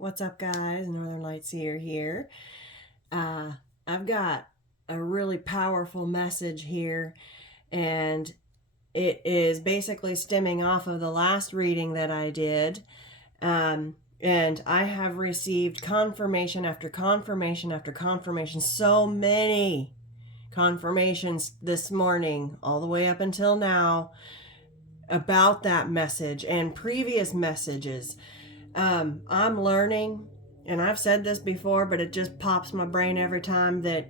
What's up, guys? Northern Light Seer here. I've got a really powerful message here, and it is basically stemming off of the last reading that I did. And I have received confirmation after confirmation after confirmation, so many confirmations this morning, all the way up until now, about that message and previous messages. I'm learning, and I've said this before, but it just pops my brain every time, that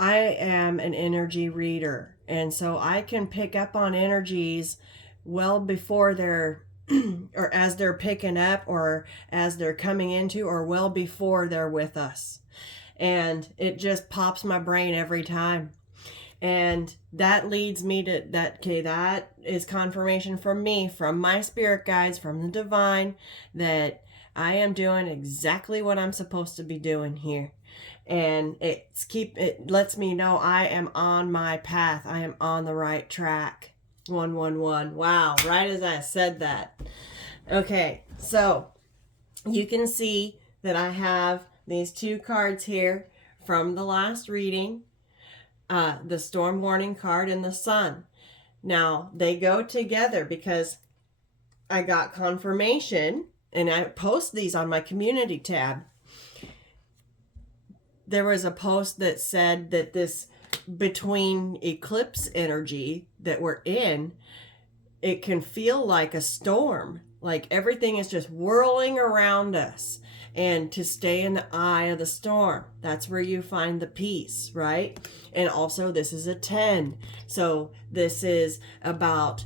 I am an energy reader. And so I can pick up on energies well before they're, or as they're picking up, or as they're coming into, or well before they're with us. And it just pops my brain every time. And that leads me to that. Okay, that is confirmation from me, from my spirit guides, from the divine, that I am doing exactly what I'm supposed to be doing here. And it lets me know I am on my path. I am on the right track. 111. Wow, right as I said that. Okay, so you can see that I have these two cards here from the last reading. The storm warning card and the sun. Now, they go together because I got confirmation, and I post these on my community tab. There was a post that said that this, between eclipse energy that we're in, it can feel like a storm, like everything is just whirling around us. And to stay in the eye of the storm, that's where you find the peace, right? And also, this is a 10. So this is about,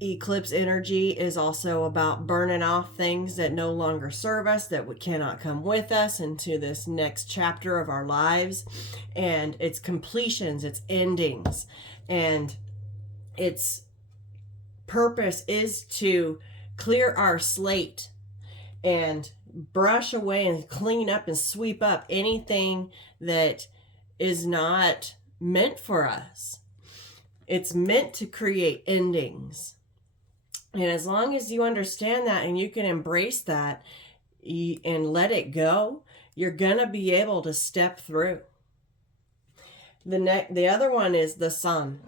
eclipse energy is also about burning off things that no longer serve us, that we cannot come with us into this next chapter of our lives. And it's completions, it's endings. And its purpose is to clear our slate and brush away and clean up and sweep up anything that is not meant for us. It's meant to create endings. And as long as you understand that and you can embrace that and let it go, you're going to be able to step through. The other one is the sun,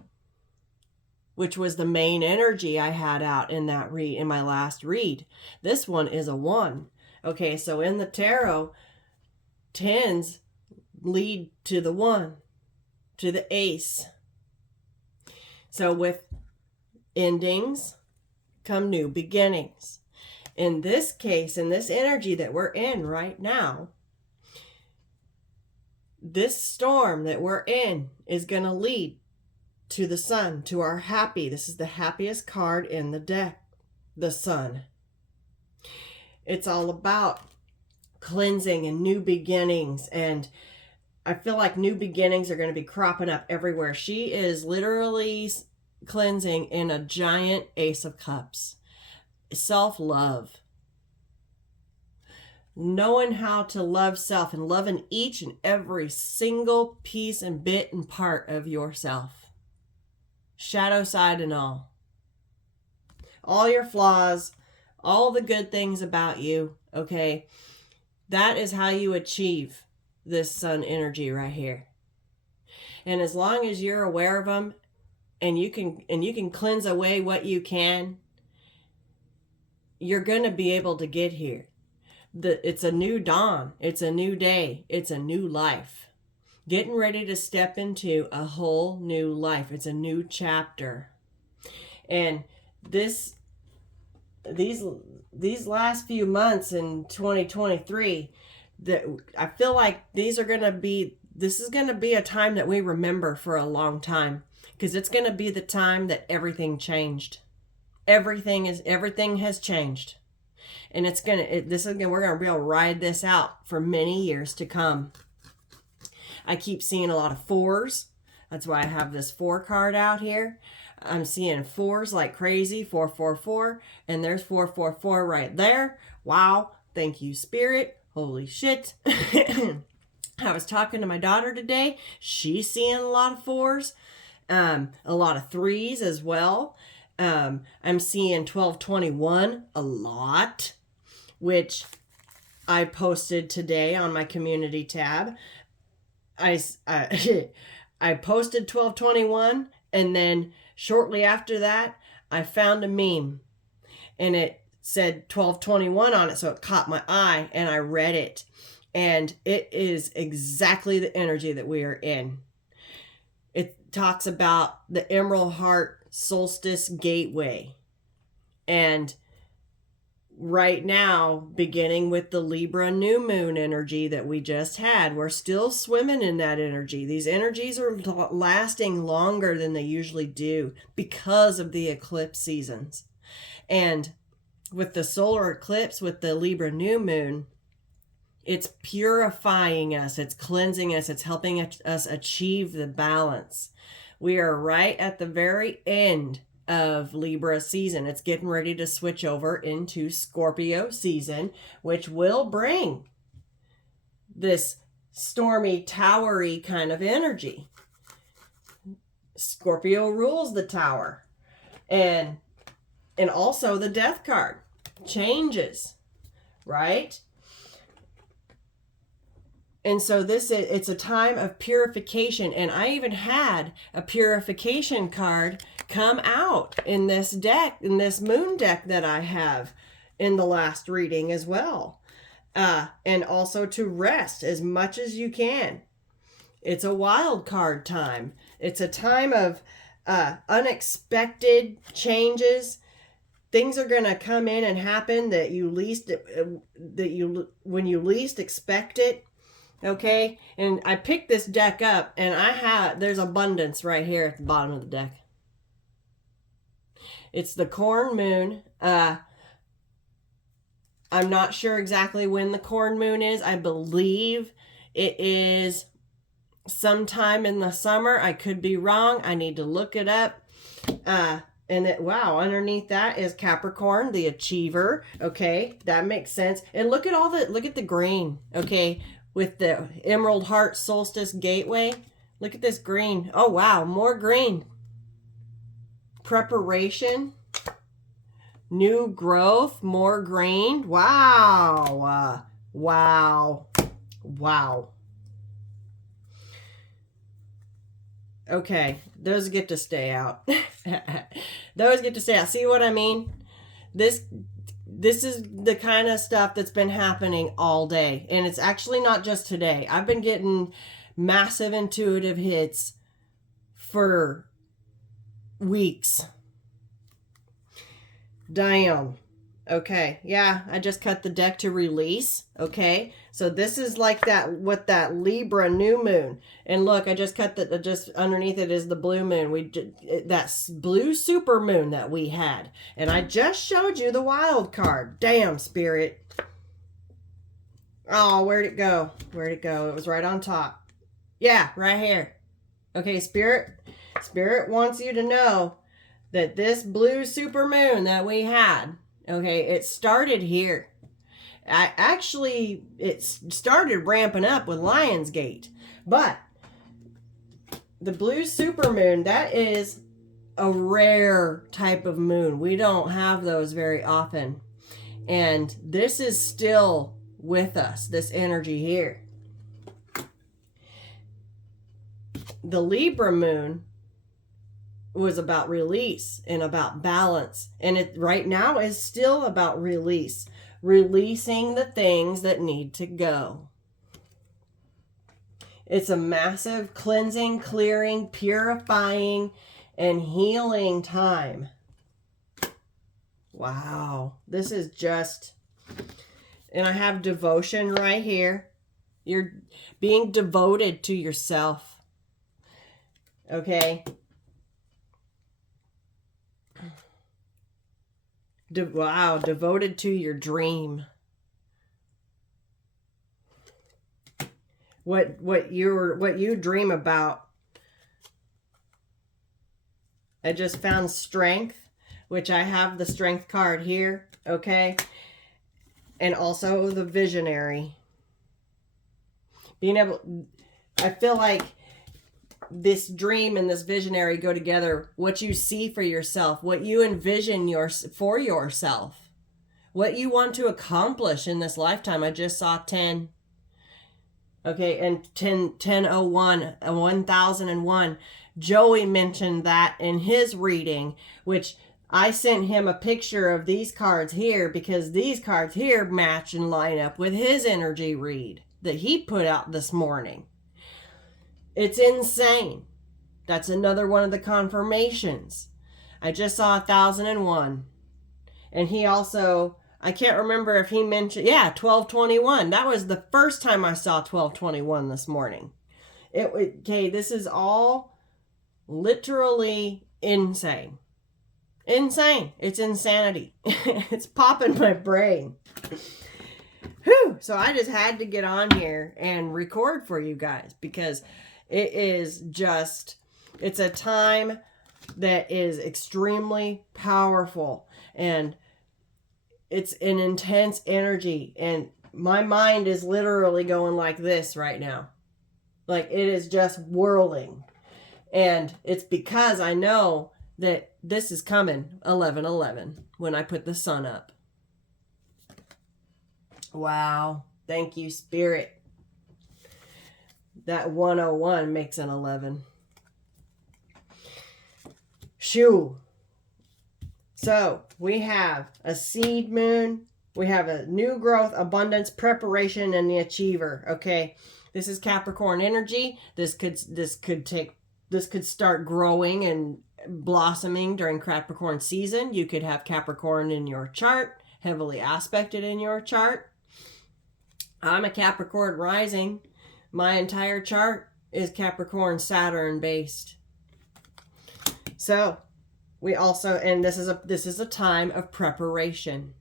which was the main energy I had out in that in my last read. This one is a 1. Okay, so in the tarot, 10s lead to the 1, to the ace. So with endings come new beginnings. In this case, in this energy that we're in right now, this storm that we're in is going to lead to the sun, to our happy. This is the happiest card in the deck, the sun. It's all about cleansing and new beginnings. And I feel like new beginnings are going to be cropping up everywhere. She is literally cleansing in a giant Ace of Cups. Self-love. Knowing how to love self and loving each and every single piece and bit and part of yourself. Shadow side and all. All your flaws, all the good things about you, okay? That is how you achieve this sun energy right here. And as long as you're aware of them and you can cleanse away what you can, you're going to be able to get here. It's a new dawn. It's a new day. It's a new life. Getting ready to step into a whole new life. It's a new chapter. And these last few months in 2023, I feel like this is going to be a time that we remember for a long time, because it's going to be the time that everything changed. Everything has changed. And we're going to be able to ride this out for many years to come. I keep seeing a lot of 4s. That's why I have this 4 card out here. I'm seeing 4s like crazy. 444. And there's 444 right there. Wow. Thank you, Spirit. Holy shit. I was talking to my daughter today. She's seeing a lot of 4s. A lot of 3s as well. I'm seeing 1221 a lot. which I posted today on my community tab. I posted 12/21, and then shortly after that, I found a meme, and it said 12/21 on it, so it caught my eye, and I read it, and it is exactly the energy that we are in. It talks about the Emerald Heart Solstice Gateway, and right now, beginning with the Libra new moon energy that we just had, we're still swimming in that energy. These energies are lasting longer than they usually do because of the eclipse seasons. And with the solar eclipse, with the Libra new moon, it's purifying us, it's cleansing us, it's helping us achieve the balance. We are right at the very end of Libra season. It's getting ready to switch over into Scorpio season, which will bring this stormy, towery kind of energy. Scorpio rules the tower. And also the death card changes, right? And so it's a time of purification. And I even had a purification card come out in this deck, in this moon deck that I have in the last reading as well. And also to rest as much as you can. It's a wild card time. It's a time of unexpected changes. Things are going to come in and happen that when you least expect it. Okay, and I picked this deck up, and there's abundance right here at the bottom of the deck. It's the corn moon. I'm not sure exactly when the corn moon is. I believe it is sometime in the summer. I could be wrong. I need to look it up. Wow, underneath that is Capricorn, the achiever. Okay, that makes sense. And look at the green. Okay. With the Emerald Heart Solstice Gateway. Look at this green. Oh, wow. More green. Preparation. New growth. More green. Wow. Wow. Wow. Okay. Those get to stay out. Those get to stay out. See what I mean? This is the kind of stuff that's been happening all day. And it's actually not just today. I've been getting massive intuitive hits for weeks. Damn. Okay. Yeah, I just cut the deck to release. Okay. So this is like that with that Libra new moon. And look, I just cut just underneath it is the blue moon. That's blue super moon that we had. And I just showed you the wild card. Damn, Spirit. Oh, where'd it go? Where'd it go? It was right on top. Yeah, right here. Okay, Spirit wants you to know that this blue super moon that we had, okay, it started here. It started ramping up with Lionsgate. But the blue supermoon, that is a rare type of moon. We don't have those very often. And this is still with us, this energy here. The Libra moon was about release and about balance. And it right now is still about release. Releasing the things that need to go. It's a massive cleansing, clearing, purifying, and healing time. Wow. This is just... And I have devotion right here. You're being devoted to yourself. Okay? Wow, devoted to your dream. What you dream about. I just found strength, which I have the strength card here, okay? And also the visionary. I feel like this dream and this visionary go together. What you see for yourself, what you envision for yourself, what you want to accomplish in this lifetime. I just saw 10. Okay, and 1001, 1001. Joey mentioned that in his reading, which I sent him a picture of these cards here because these cards here match and line up with his energy read that he put out this morning. It's insane. That's another one of the confirmations. I just saw 1001. And he also, I can't remember if he mentioned, 1221. That was the first time I saw 1221 this morning. Okay, this is all literally insane. Insane. It's insanity. It's popping my brain. Whew. So I just had to get on here and record for you guys because it is just, it's a time that is extremely powerful and it's an intense energy. And my mind is literally going like this right now. Like it is just whirling. And it's because I know that this is coming 11/11 when I put the sun up. Wow. Thank you, Spirit. That 101 makes an 11. Shoo. So we have a seed moon. We have a new growth, abundance, preparation, and the achiever. Okay. This is Capricorn energy. This could start growing and blossoming during Capricorn season. You could have Capricorn in your chart, heavily aspected in your chart. I'm a Capricorn rising. My entire chart is Capricorn Saturn based. So we also, and this is a time of preparation.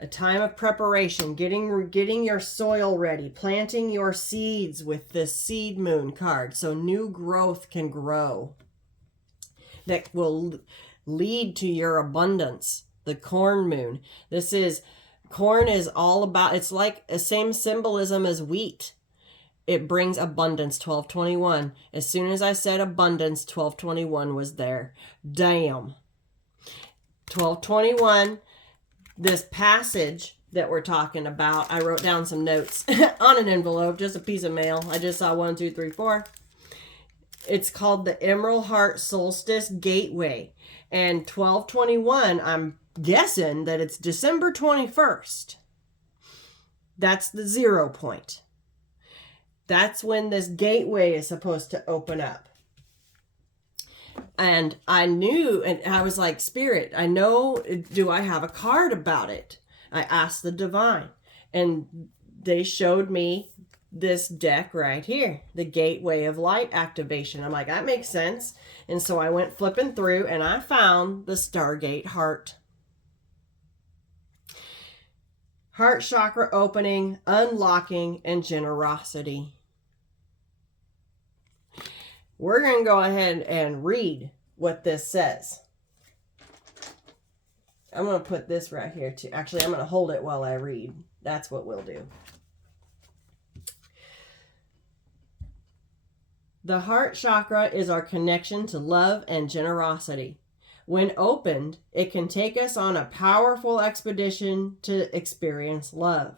A time of preparation, getting your soil ready, planting your seeds with this seed moon card so new growth can grow. That will lead to your abundance. The corn moon. Corn is all about, it's like the same symbolism as wheat. It brings abundance, 1221. As soon as I said abundance, 1221 was there. Damn. 1221, this passage that we're talking about, I wrote down some notes on an envelope, just a piece of mail. I just saw 1, 2, 3, 4. It's called the Emerald Heart Solstice Gateway. And 1221, I'm guessing that it's December 21st. That's the 0 point. That's when this gateway is supposed to open up. And I knew, and I was like, Spirit, I know, do I have a card about it? I asked the divine, and they showed me this deck right here, the Gateway of Light activation. I'm like, that makes sense. And so I went flipping through and I found the Stargate Heart. Heart chakra opening, unlocking, and generosity. We're going to go ahead and read what this says. I'm going to put this right here too. Actually, I'm going to hold it while I read. That's what we'll do. The heart chakra is our connection to love and generosity. When opened, it can take us on a powerful expedition to experience love.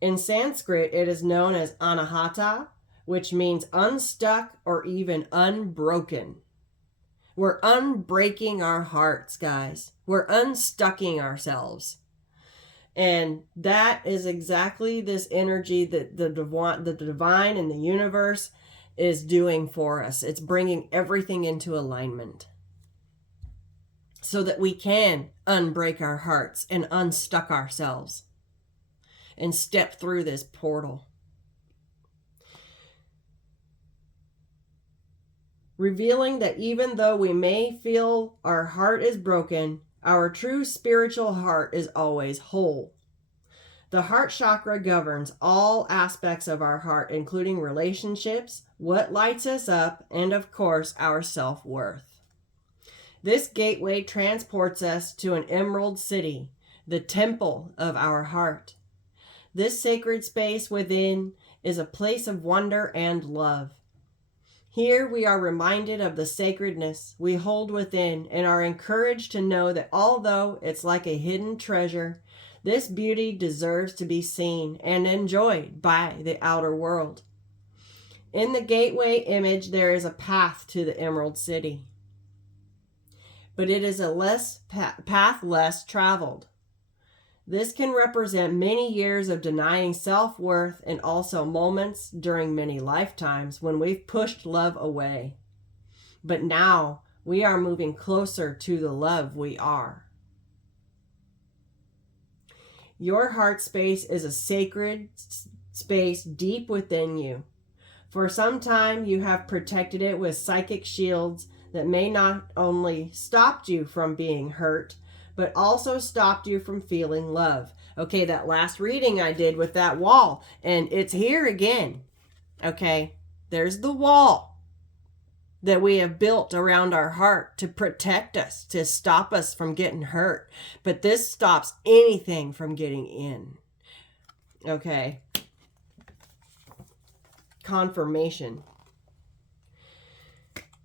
In Sanskrit, it is known as anahata, which means unstuck or even unbroken. We're unbreaking our hearts, guys. We're unstucking ourselves. And that is exactly this energy that the divine and the universe is doing for us. It's bringing everything into alignment so that we can unbreak our hearts and unstuck ourselves and step through this portal. Revealing that even though we may feel our heart is broken, our true spiritual heart is always whole. The heart chakra governs all aspects of our heart, including relationships, what lights us up, and of course, our self-worth. This gateway transports us to an emerald city, the temple of our heart. This sacred space within is a place of wonder and love. Here we are reminded of the sacredness we hold within and are encouraged to know that although it's like a hidden treasure, this beauty deserves to be seen and enjoyed by the outer world. In the gateway image, there is a path to the Emerald City, but it is a path less traveled. This can represent many years of denying self-worth and also moments during many lifetimes when we've pushed love away. But now we are moving closer to the love we are. Your heart space is a sacred space deep within you. For some time you have protected it with psychic shields that may not only stopped you from being hurt, but also stopped you from feeling love. Okay, that last reading I did with that wall, and it's here again. Okay, there's the wall that we have built around our heart to protect us, to stop us from getting hurt. But this stops anything from getting in. Okay. Confirmation.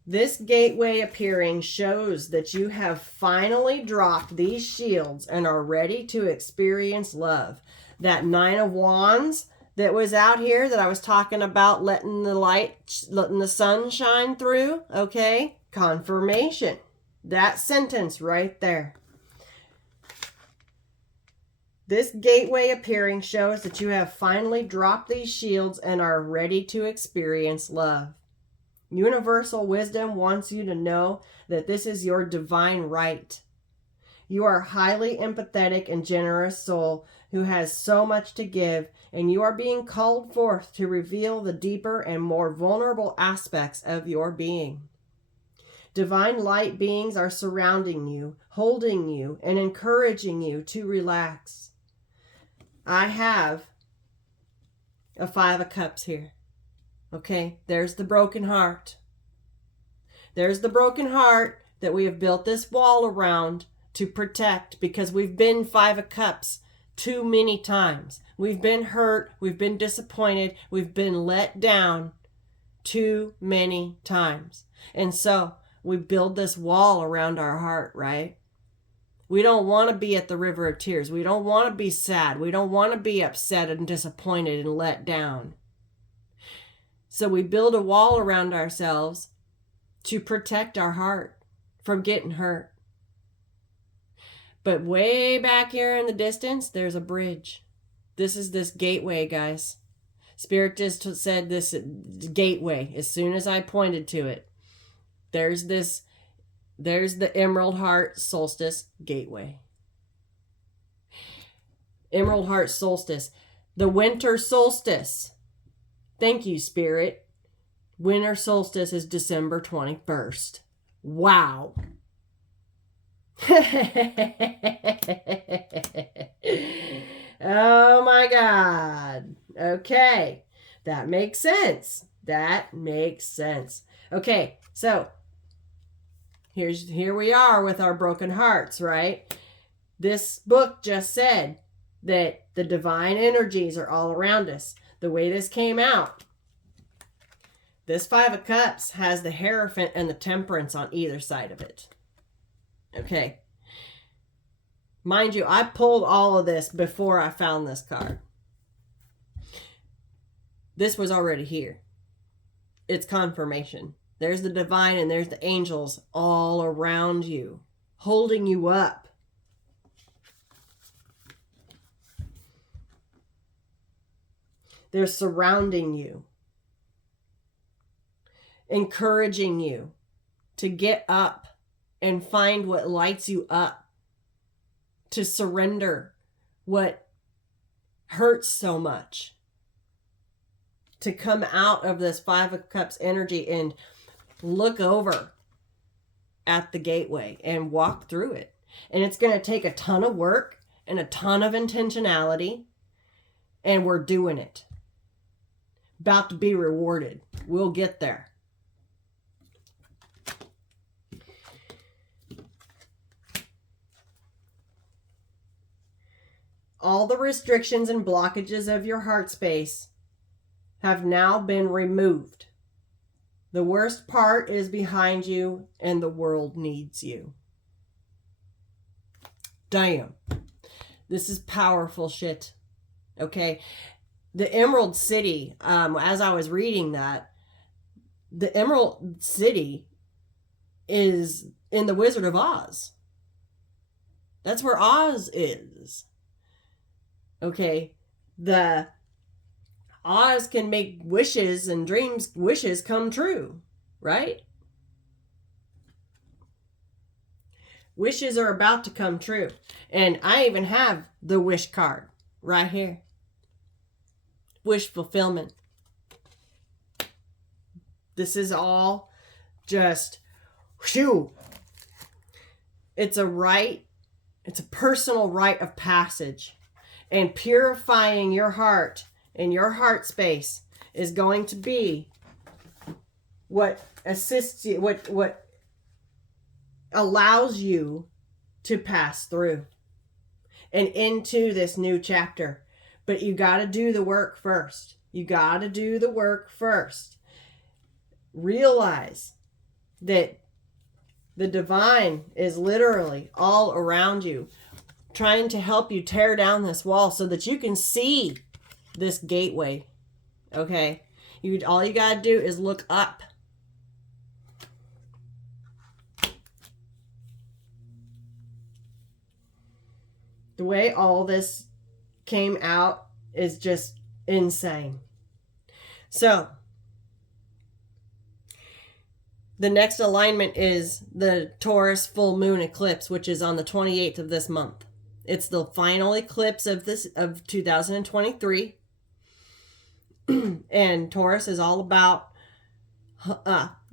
This gateway appearing shows that you have finally dropped these shields and are ready to experience love. That Nine of Wands that was out here that I was talking about, letting the sun shine through, okay? Confirmation. That sentence right there. This gateway appearing shows that you have finally dropped these shields and are ready to experience love. Universal wisdom wants you to know that this is your divine right. You are a highly empathetic and generous soul who has so much to give, and you are being called forth to reveal the deeper and more vulnerable aspects of your being. Divine light beings are surrounding you, holding you, and encouraging you to relax. I have a Five of Cups here. Okay, there's the broken heart. There's the broken heart that we have built this wall around to protect because we've been Five of Cups too many times. We've been hurt, we've been disappointed, we've been let down too many times. And so we build this wall around our heart, right? We don't want to be at the river of tears. We don't want to be sad. We don't want to be upset and disappointed and let down. So we build a wall around ourselves to protect our heart from getting hurt. But way back here in the distance, there's a bridge. This is this gateway, guys. Spirit just said this gateway as soon as I pointed to it. There's the Emerald Heart Solstice gateway. Emerald Heart Solstice. The winter solstice. Thank you, Spirit. Winter solstice is December 21st. Wow. Oh my God. Okay. That makes sense. That makes sense. Okay, so here we are with our broken hearts, right? This book just said that the divine energies are all around us. The way this came out, this Five of Cups has the Hierophant and the Temperance on either side of it. Okay. Mind you, I pulled all of this before I found this card. This was already here. It's confirmation. There's the divine and there's the angels all around you, holding you up. They're surrounding you, encouraging you to get up and find what lights you up, to surrender what hurts so much, to come out of this Five of Cups energy and look over at the gateway and walk through it. And it's going to take a ton of work and a ton of intentionality, and we're doing it. About to be rewarded. We'll get there. All the restrictions and blockages of your heart space have now been removed. The worst part is behind you and the world needs you. Damn. This is powerful shit. Okay. The Emerald City, as I was reading that, the Emerald City is in the Wizard of Oz. That's where Oz is. Okay. The Oz can make wishes and wishes come true, right? Wishes are about to come true. And I even have the wish card right here. Wish fulfillment. This is all just, whew. It's a right. It's a personal rite of passage. And purifying your heart and your heart space is going to be what assists you, what allows you to pass through and into this new chapter. But you got to do the work first. You got to do the work first. Realize that the divine is literally all around you, trying to help you tear down this wall so that you can see this gateway. Okay? All you got to do is look up. The way all this came out is just insane. So, the next alignment is the Taurus full moon eclipse, which is on the 28th of this month. It's the final eclipse of 2023. And Taurus is all about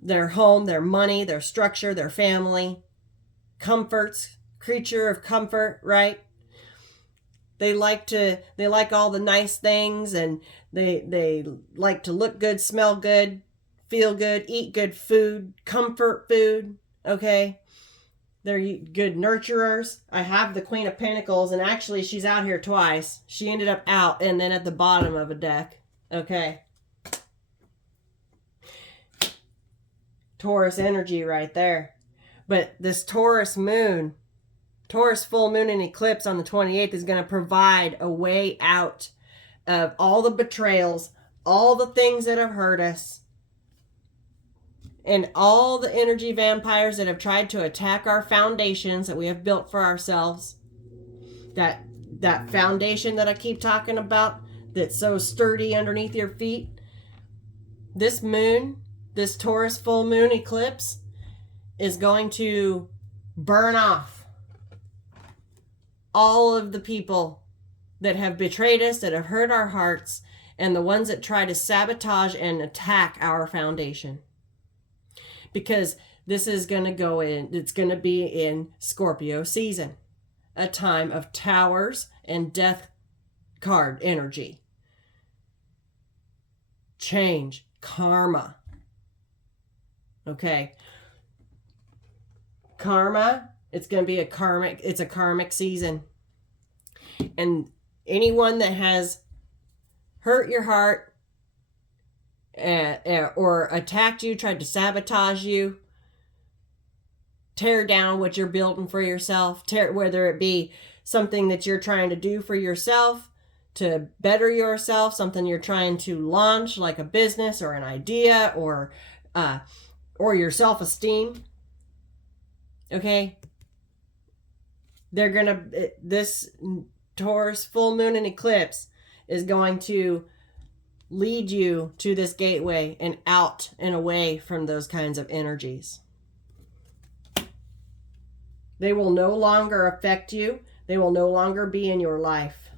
their home, their money, their structure, their family, comforts, creature of comfort, right? They like all the nice things, and they like to look good, smell good, feel good, eat good food, comfort food, okay? They're good nurturers. I have the Queen of Pentacles, and actually she's out here twice. She ended up out and then at the bottom of a deck, okay? Taurus energy right there. But this Taurus full moon and eclipse on the 28th is going to provide a way out of all the betrayals, all the things that have hurt us, and all the energy vampires that have tried to attack our foundations that we have built for ourselves. That foundation that I keep talking about, that's so sturdy underneath your feet. This Taurus full moon eclipse is going to burn off all of the people that have betrayed us, that have hurt our hearts, and the ones that try to sabotage and attack our foundation. Because this is going to it's going to be in Scorpio season, a time of towers and death card energy. Change, karma. Okay. Karma, it's going to be a karmic season. And anyone that has hurt your heart or attacked you, tried to sabotage you, tear down what you're building for yourself, whether it be something that you're trying to do for yourself to better yourself, something you're trying to launch like a business or an idea or your self-esteem. Okay? This Taurus full moon and eclipse is going to lead you to this gateway and out and away from those kinds of energies. They will no longer affect you. They will no longer be in your life.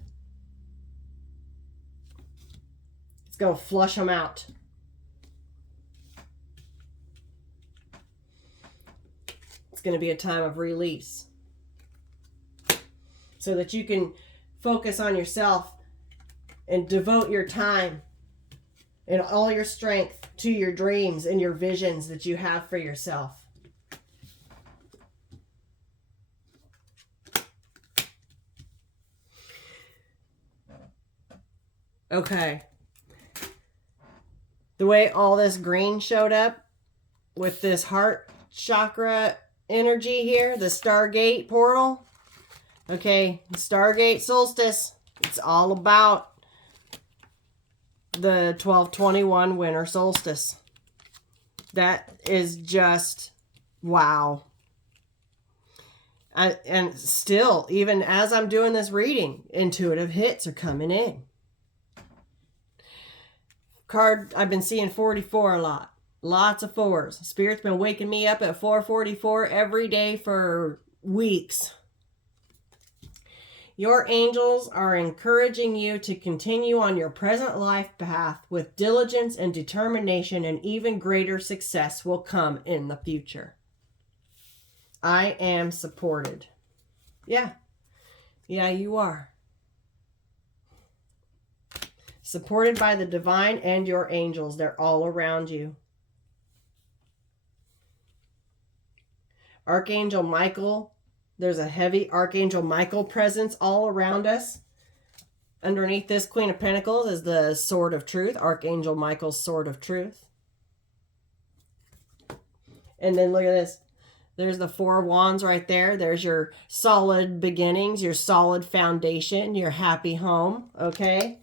It's going to flush them out. It's going to be a time of release, so that you can focus on yourself and devote your time and all your strength to your dreams and your visions that you have for yourself. Okay. The way all this green showed up with this heart chakra energy here, the Stargate portal. Okay, Stargate Solstice. It's all about the 12/21 winter solstice. That is just wow. And still, even as I'm doing this reading, intuitive hits are coming in. Card, I've been seeing 44 a lot. Lots of fours. Spirit's been waking me up at 4:44 every day for weeks. Your angels are encouraging you to continue on your present life path with diligence and determination, and even greater success will come in the future. I am supported. Yeah. Yeah, you are. Supported by the divine and your angels. They're all around you. Archangel Michael. There's a heavy Archangel Michael presence all around us. Underneath this Queen of Pentacles is the Sword of Truth. Archangel Michael's Sword of Truth. And then look at this. There's the Four of Wands right there. There's your solid beginnings, your solid foundation, your happy home, okay?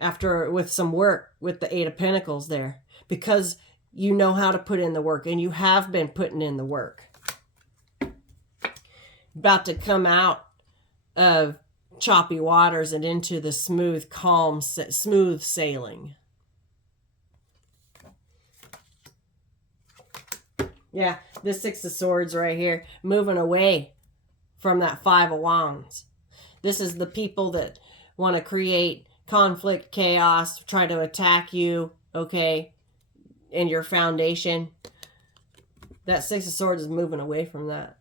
After, with some work with the Eight of Pentacles there. Because you know how to put in the work, and you have been putting in the work. About to come out of choppy waters and into the smooth, calm, smooth sailing. Yeah, this Six of Swords right here, moving away from that Five of Wands. This is the people that want to create conflict, chaos, try to attack you, okay, and your foundation. That Six of Swords is moving away from that.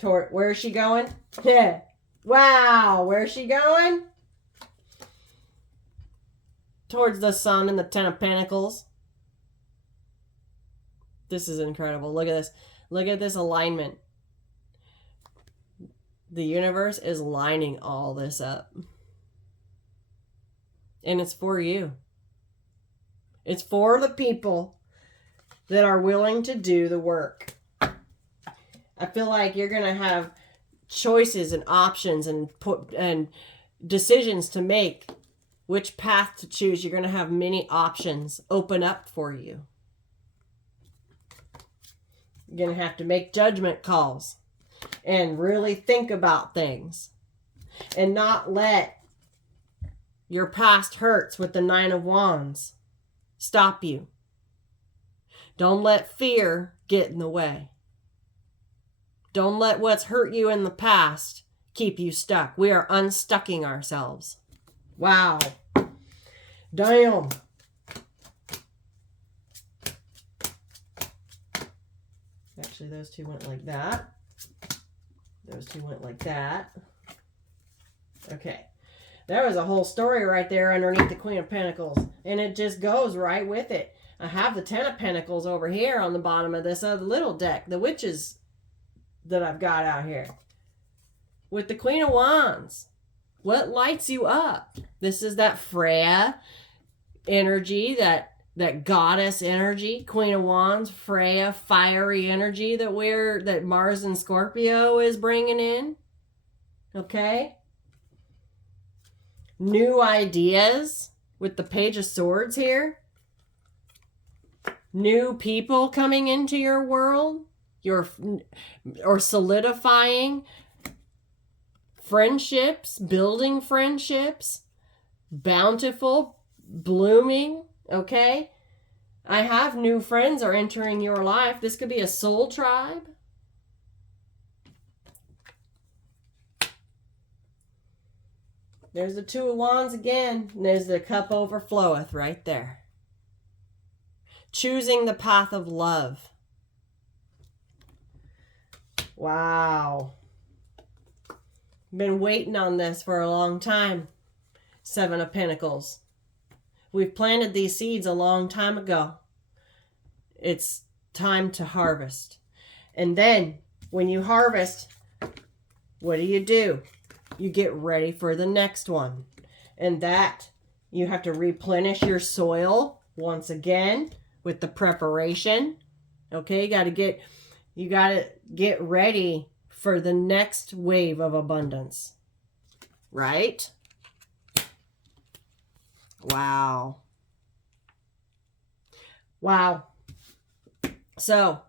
Where is she going? Yeah. Wow, where's she going? Towards the Sun and the Ten of Pentacles. This is incredible. Look at this. Look at this alignment. The universe is lining all this up. And it's for you. It's for the people that are willing to do the work. I feel like you're going to have choices and options and decisions to make. Which path to choose. You're going to have many options open up for you. You're going to have to make judgment calls and really think about things and not let your past hurts with the Nine of Wands stop you. Don't let fear get in the way. Don't let what's hurt you in the past keep you stuck. We are unstucking ourselves. Wow. Damn. Actually, those two went like that. Those two went like that. Okay. There was a whole story right there underneath the Queen of Pentacles. And it just goes right with it. I have the Ten of Pentacles over here on the bottom of this other little deck. The witches that I've got out here. With the Queen of Wands. What lights you up? This is that Freya energy, that goddess energy, Queen of Wands, Freya, fiery energy that Mars and Scorpio is bringing in. Okay? New ideas with the Page of Swords here. New people coming into your world. Or solidifying friendships, building friendships, bountiful, blooming, okay? I have new friends are entering your life. This could be a soul tribe. There's the Two of Wands again. And there's the Cup overfloweth right there. Choosing the path of love. Wow. Been waiting on this for a long time. Seven of Pentacles. We've planted these seeds a long time ago. It's time to harvest. And then when you harvest, what do? You get ready for the next one. And that, you have to replenish your soil once again with the preparation. Okay, you got to get ready for the next wave of abundance. Right? Wow. Wow. So,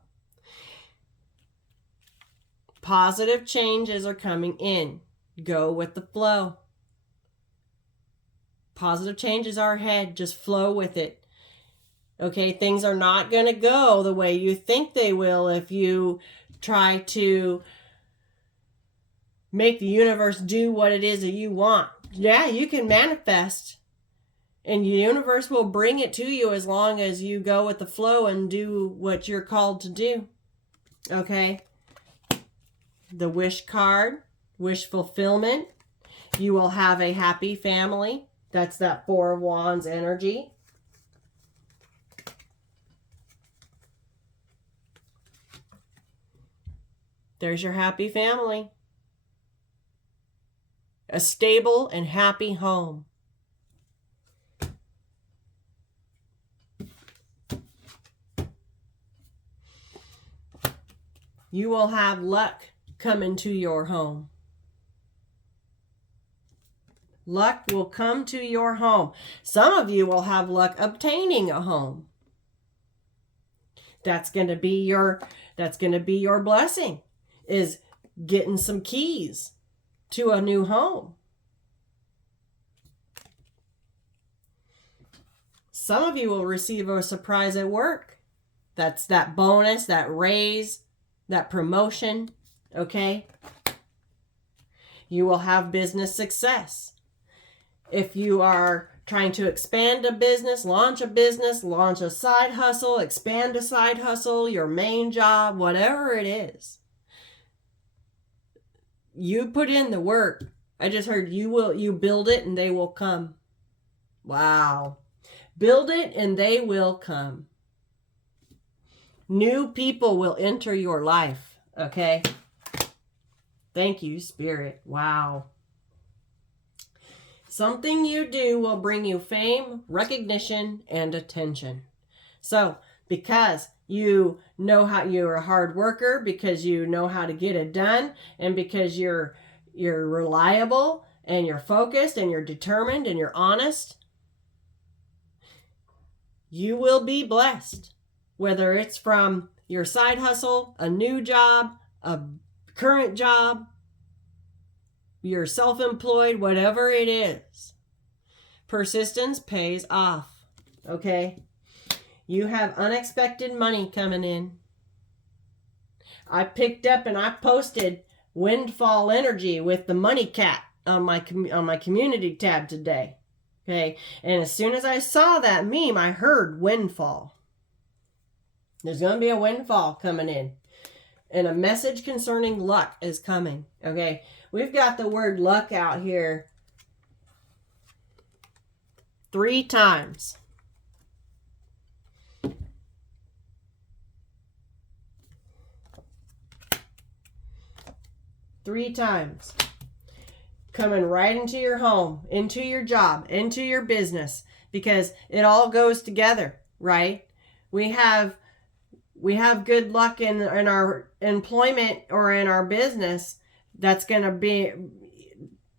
positive changes are coming in. Go with the flow. Positive changes are ahead. Just flow with it. Okay, things are not going to go the way you think they will if you try to make the universe do what it is that you want. Yeah, you can manifest, and the universe will bring it to you as long as you go with the flow and do what you're called to do. Okay? The wish card, wish fulfillment. You will have a happy family. That's that Four of Wands energy. There's your happy family. A stable and happy home. You will have luck come into your home. Luck will come to your home. Some of you will have luck obtaining a home. That's going to be your blessing, is getting some keys to a new home. Some of you will receive a surprise at work. That's that bonus, that raise, that promotion, okay? You will have business success. If you are trying to expand a business, launch a side hustle, expand a side hustle, your main job, whatever it is, you put in the work. I just heard you build it and they will come. Wow. Build it and they will come. New people will enter your life. Okay. Thank you, Spirit. Wow. Something you do will bring you fame, recognition, and attention. So, because you know how you're a hard worker, because you know how to get it done, and because you're reliable and you're focused and you're determined and you're honest, you will be blessed. Whether it's from your side hustle, a new job, a current job, you're self-employed, whatever it is. Persistence pays off. Okay? You have unexpected money coming in. I picked up and I posted windfall energy with the money cat on my community tab today. Okay? And as soon as I saw that meme, I heard windfall. There's going to be a windfall coming in. And a message concerning luck is coming. Okay? We've got the word luck out here 3 times. Three times. Coming right into your home, into your job, into your business, because it all goes together, right? We have good luck in our employment or in our business. That's going to be,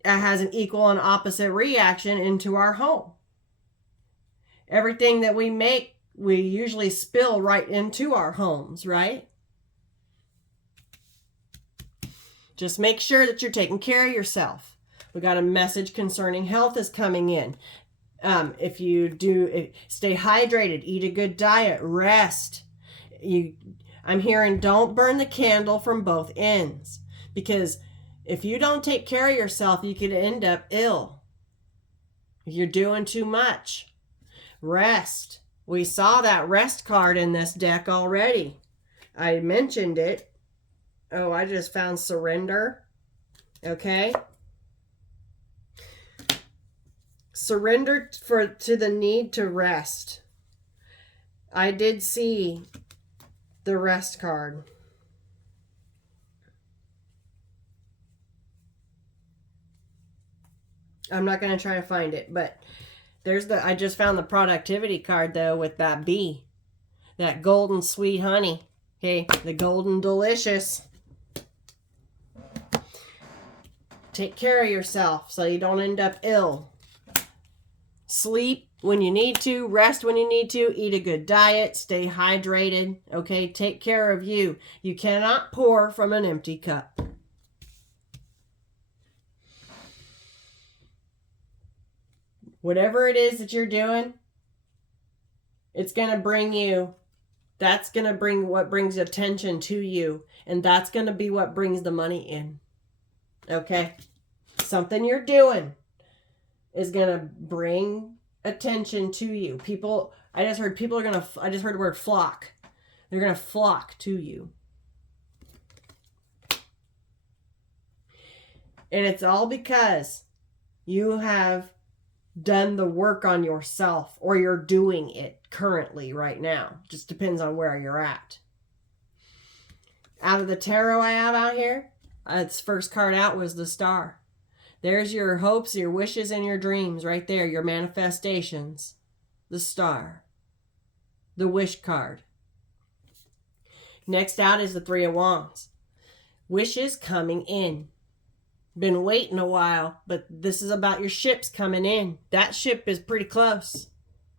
has an equal and opposite reaction into our home. Everything that we make, we usually spill right into our homes, right? Just make sure that you're taking care of yourself. We got a message concerning health is coming in. If you do, stay hydrated, eat a good diet, rest. I'm hearing don't burn the candle from both ends, because if you don't take care of yourself, you could end up ill. You're doing too much. Rest. We saw that rest card in this deck already. I mentioned it. Oh, I just found surrender. Okay. Surrender to the need to rest. I did see the rest card. I'm not going to try to find it, but I just found the productivity card though with that bee. That golden sweet honey. Okay, the golden delicious. Take care of yourself so you don't end up ill. Sleep when you need to, rest when you need to, eat a good diet, stay hydrated, okay? Take care of you. You cannot pour from an empty cup. Whatever it is that you're doing, it's going to bring you, that's going to bring what brings attention to you, and that's going to be what brings the money in, okay? Something you're doing is going to bring attention to you. People, I just heard the word flock. They're going to flock to you. And it's all because you have done the work on yourself, or you're doing it currently right now. Just depends on where you're at. Out of the tarot I have out here, its first card out was the Star. There's your hopes, your wishes, and your dreams right there, your manifestations. The Star. The Wish card. Next out is the Three of Wands. Wishes coming in. Been waiting a while, but this is about your ships coming in. That ship is pretty close.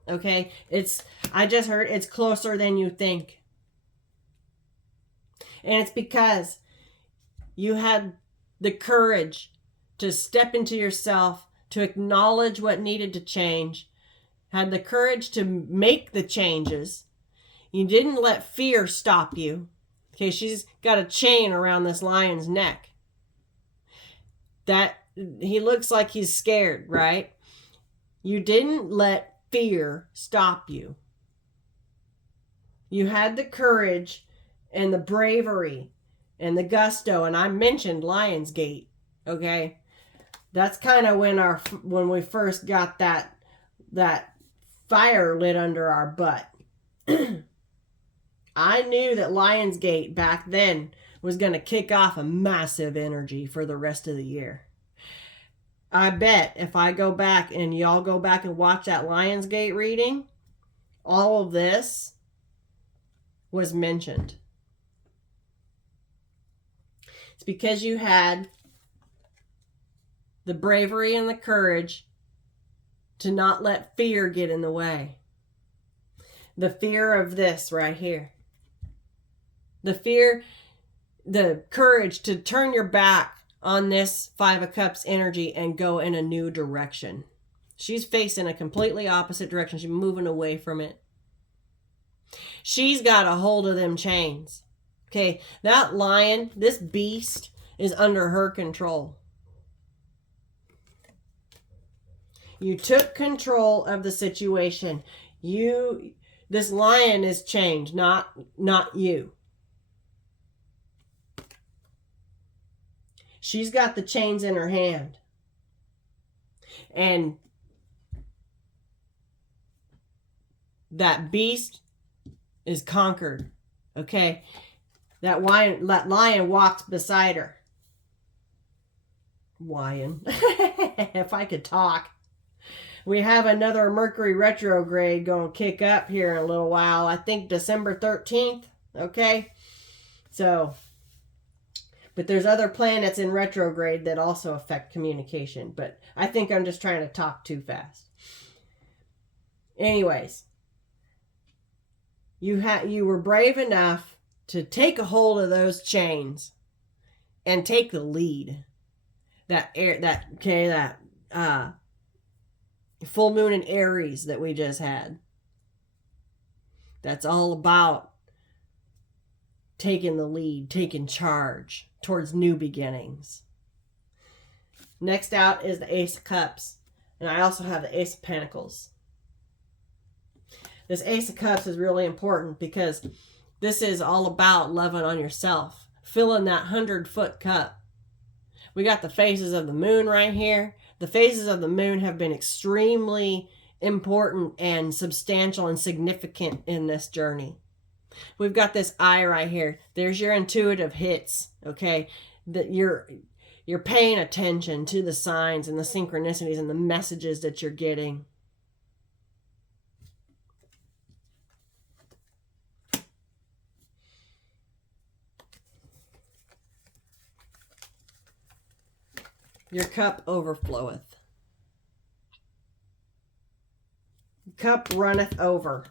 Okay? I just heard it's closer than you think. And it's because you had the courage to step into yourself, to acknowledge what needed to change, had the courage to make the changes. You didn't let fear stop you. Okay, she's got a chain around this lion's neck. That he looks like he's scared, right? You didn't let fear stop you. You had the courage and the bravery and the gusto, and I mentioned Lionsgate, okay? That's kind of when we first got that fire lit under our butt. I knew that Lionsgate back then was going to kick off a massive energy for the rest of the year. I bet if I go back and y'all go back and watch that Lionsgate reading, all of this was mentioned. It's because you had the bravery and the courage to not let fear get in the way. The fear of this right here. The courage to turn your back on this Five of Cups energy and go in a new direction. She's facing a completely opposite direction. She's moving away from it. She's got a hold of them chains. Okay, that lion, this beast, is under her control. You took control of the situation. This lion is chained, not you. She's got the chains in her hand. And that beast is conquered. Okay? That lion walks beside her. Lion. If I could talk. We have another Mercury retrograde going to kick up here in a little while. I think December 13th. Okay? But there's other planets in retrograde that also affect communication. But I think I'm just trying to talk too fast. Anyways. You were brave enough to take a hold of those chains and take the lead. That full moon in Aries that we just had. That's all about taking the lead, taking charge towards new beginnings. Next out is the Ace of Cups. And I also have the Ace of Pentacles. This Ace of Cups is really important because this is all about loving on yourself. Filling that 100-foot cup. We got the phases of the moon right here. The phases of the moon have been extremely important and substantial and significant in this journey. We've got this eye right here. There's your intuitive hits, okay? That you're paying attention to the signs and the synchronicities and the messages that you're getting. Your cup overfloweth. Cup runneth over.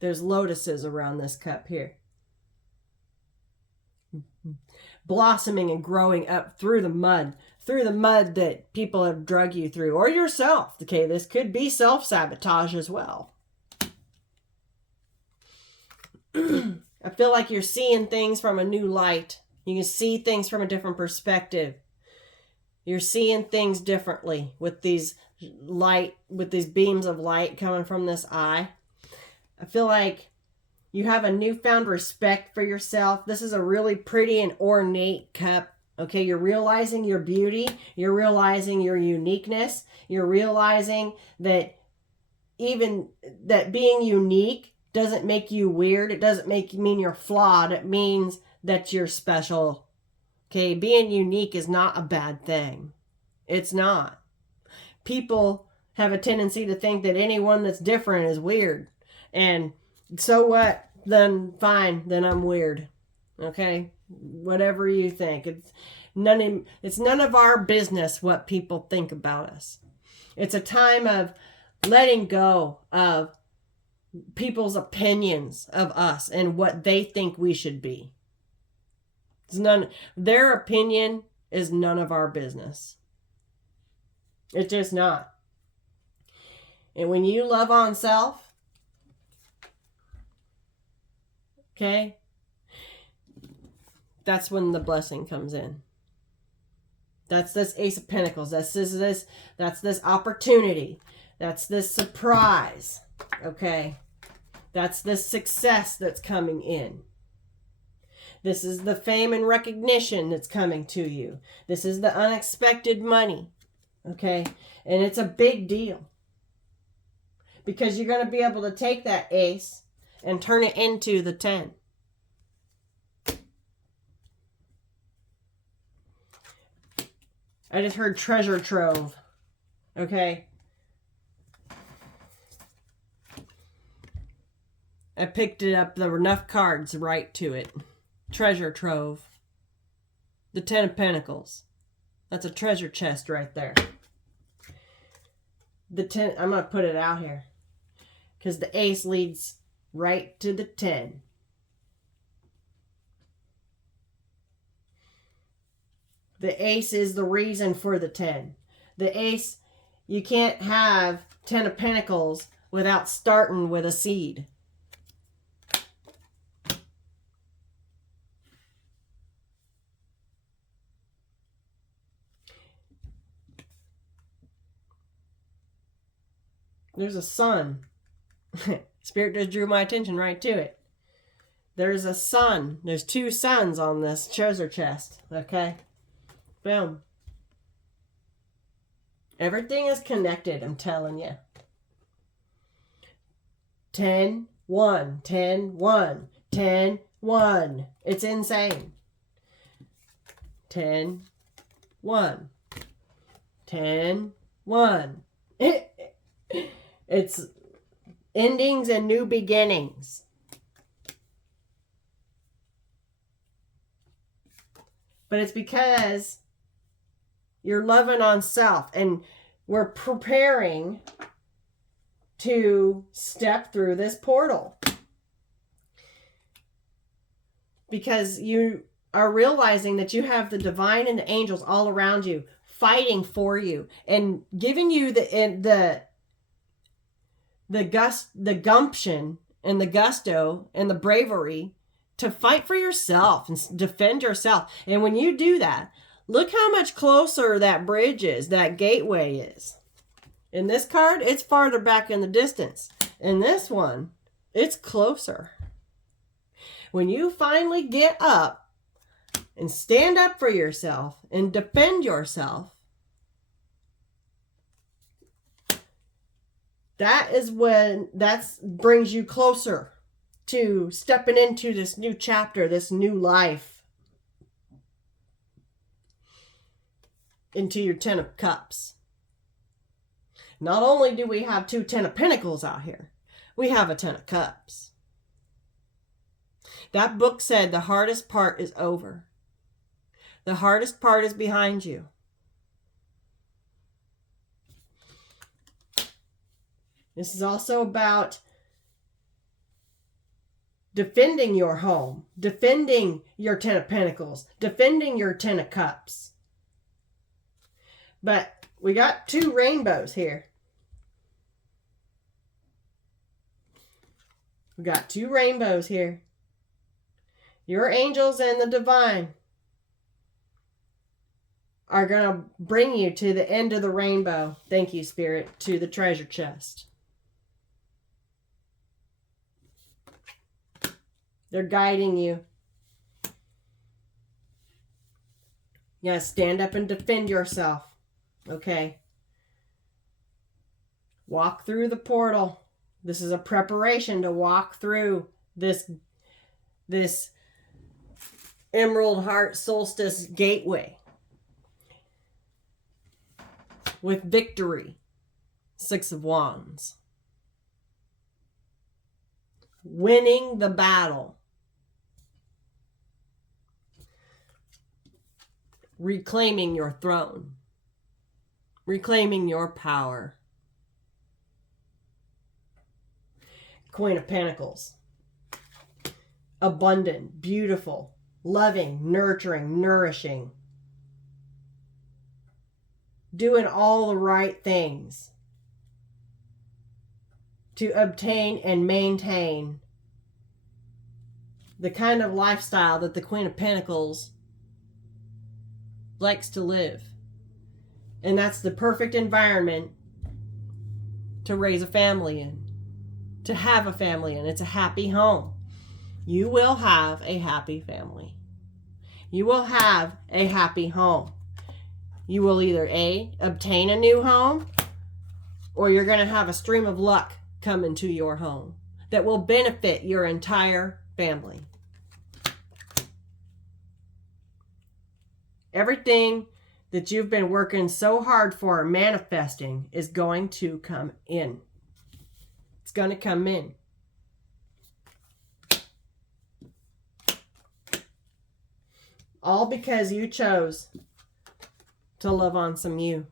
There's lotuses around this cup here. Blossoming and growing up through the mud that people have drug you through, or yourself. Okay, this could be self-sabotage as well. I feel like you're seeing things from a new light. You can see things from a different perspective. You're seeing things differently with these beams of light coming from this eye. I feel like you have a newfound respect for yourself. This is a really pretty and ornate cup. Okay, you're realizing your beauty. You're realizing your uniqueness. You're realizing that even that being unique doesn't make you weird. It doesn't mean you're flawed. It means that you're special. Okay, being unique is not a bad thing. It's not. People have a tendency to think that anyone that's different is weird. And so what? Then fine, then I'm weird. Okay? Whatever you think. It's none of our business what people think about us. It's a time of letting go of people's opinions of us and what they think we should be. Their opinion is none of our business. It's just not. And when you love on self, okay, that's when the blessing comes in. That's this Ace of Pentacles. That's this opportunity. That's this surprise. Okay. That's this success that's coming in. This is the fame and recognition that's coming to you. This is the unexpected money. Okay. And it's a big deal. Because you're going to be able to take that ace and turn it into the 10. I just heard treasure trove. Okay. I picked it up. There were enough cards right to it. Treasure trove. The 10 of Pentacles. That's a treasure chest right there. The 10, I'm going to put it out here. Because the ace leads right to the 10. The ace is the reason for the 10. The ace, you can't have 10 of Pentacles without starting with a seed. There's a sun. Spirit just drew my attention right to it. There's a sun. There's 2 suns on this treasure chest. Okay? Boom. Everything is connected, I'm telling you. 10, 1, 10, 1, 10, 1. It's insane. 10, 1, 10, 1. It's endings and new beginnings. But it's because you're loving on self, and we're preparing to step through this portal. Because you are realizing that you have the divine and the angels all around you fighting for you and giving you the gumption and the gusto and the bravery to fight for yourself and defend yourself. And when you do that, look how much closer that bridge is, that gateway is. In this card, it's farther back in the distance. In this one, it's closer. When you finally get up and stand up for yourself and defend yourself, that is when that brings you closer to stepping into this new chapter, this new life. Into your 10 of Cups. Not only do we have 2 Ten of Pentacles out here, we have a 10 of Cups. That book said the hardest part is over. The hardest part is behind you. This is also about defending your home, defending your 10 of Pentacles, defending your 10 of Cups. But we got 2 rainbows here. We got 2 rainbows here. Your angels and the divine are going to bring you to the end of the rainbow. Thank you, Spirit, to the treasure chest. They're guiding you. You gotta stand up and defend yourself. Okay. Walk through the portal. This is a preparation to walk through this Emerald Heart Solstice gateway with victory. 6 of Wands. Winning the battle. Reclaiming your throne. Reclaiming your power. Queen of Pentacles. Abundant, beautiful, loving, nurturing, nourishing. Doing all the right things to obtain and maintain the kind of lifestyle that the Queen of Pentacles likes to live. And that's the perfect environment to raise a family in, to have a family in. It's a happy home. You will have a happy family. You will have a happy home. You will either A, obtain a new home, or you're going to have a stream of luck come into your home that will benefit your entire family. Everything that you've been working so hard for, manifesting, is going to come in. It's going to come in. All because you chose to love on some you.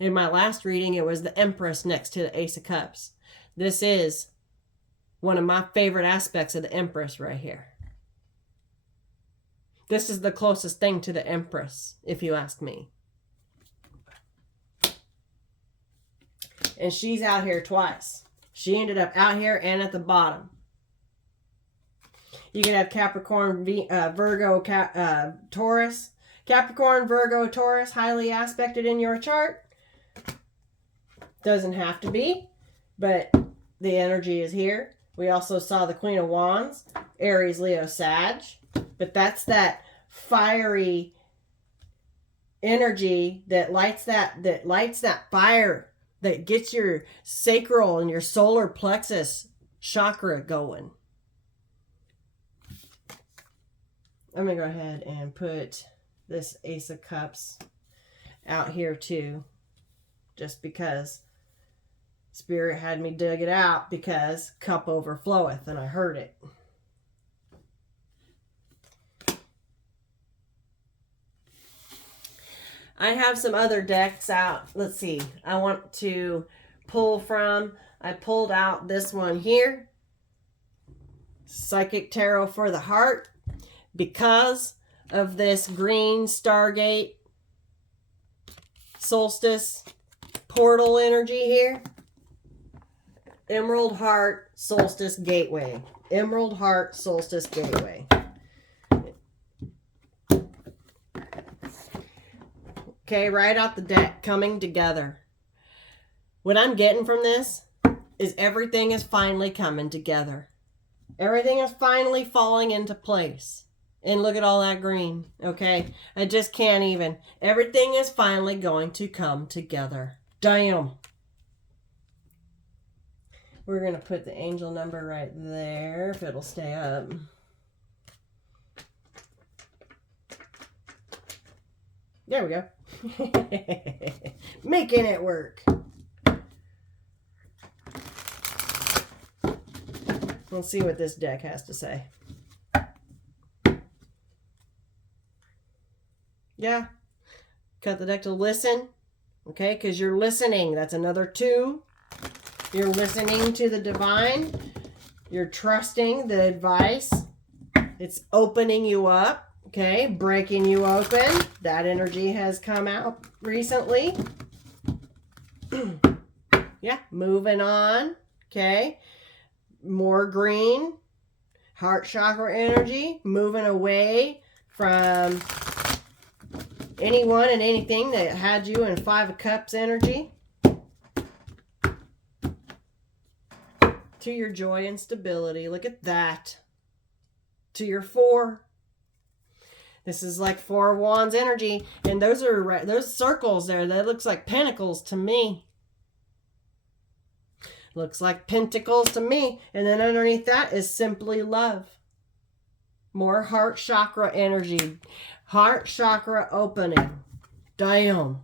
In my last reading, it was the Empress next to the Ace of Cups. This is one of my favorite aspects of the Empress right here. This is the closest thing to the Empress, if you ask me. And she's out here twice. She ended up out here and at the bottom. You can have Capricorn, Virgo, Taurus. Capricorn, Virgo, Taurus, highly aspected in your chart. Doesn't have to be, but the energy is here. We also saw the Queen of Wands, Aries, Leo, Sag. But that's that fiery energy that lights that fire, that gets your sacral and your solar plexus chakra going. I'm going to go ahead and put this Ace of Cups out here too, just because Spirit had me dig it out, because cup overfloweth, and I heard it. I have some other decks out. Let's see. I want to pull from. I pulled out this one here. Psychic Tarot for the Heart. Because of this green Stargate Solstice portal energy here. Emerald Heart Solstice Gateway. Emerald Heart Solstice Gateway. Okay, right out the deck, coming together. What I'm getting from this is everything is finally coming together. Everything is finally falling into place. And look at all that green, okay? I just can't even. Everything is finally going to come together. Damn. We're going to put the angel number right there, if it'll stay up. There we go. Making it work. Let's see what this deck has to say. Yeah. Cut the deck to listen. Okay, because you're listening. That's another 2. You're listening to the divine. You're trusting the advice. It's opening you up. Okay, breaking you open. That energy has come out recently. Yeah, moving on. Okay, more green. Heart chakra energy. Moving away from anyone and anything that had you in 5 of Cups energy. To your joy and stability. Look at that. To your 4. This is like 4 of Wands energy. And those circles there, that looks like pentacles to me. Looks like pentacles to me. And then underneath that is simply love. More heart chakra energy. Heart chakra opening. Damn.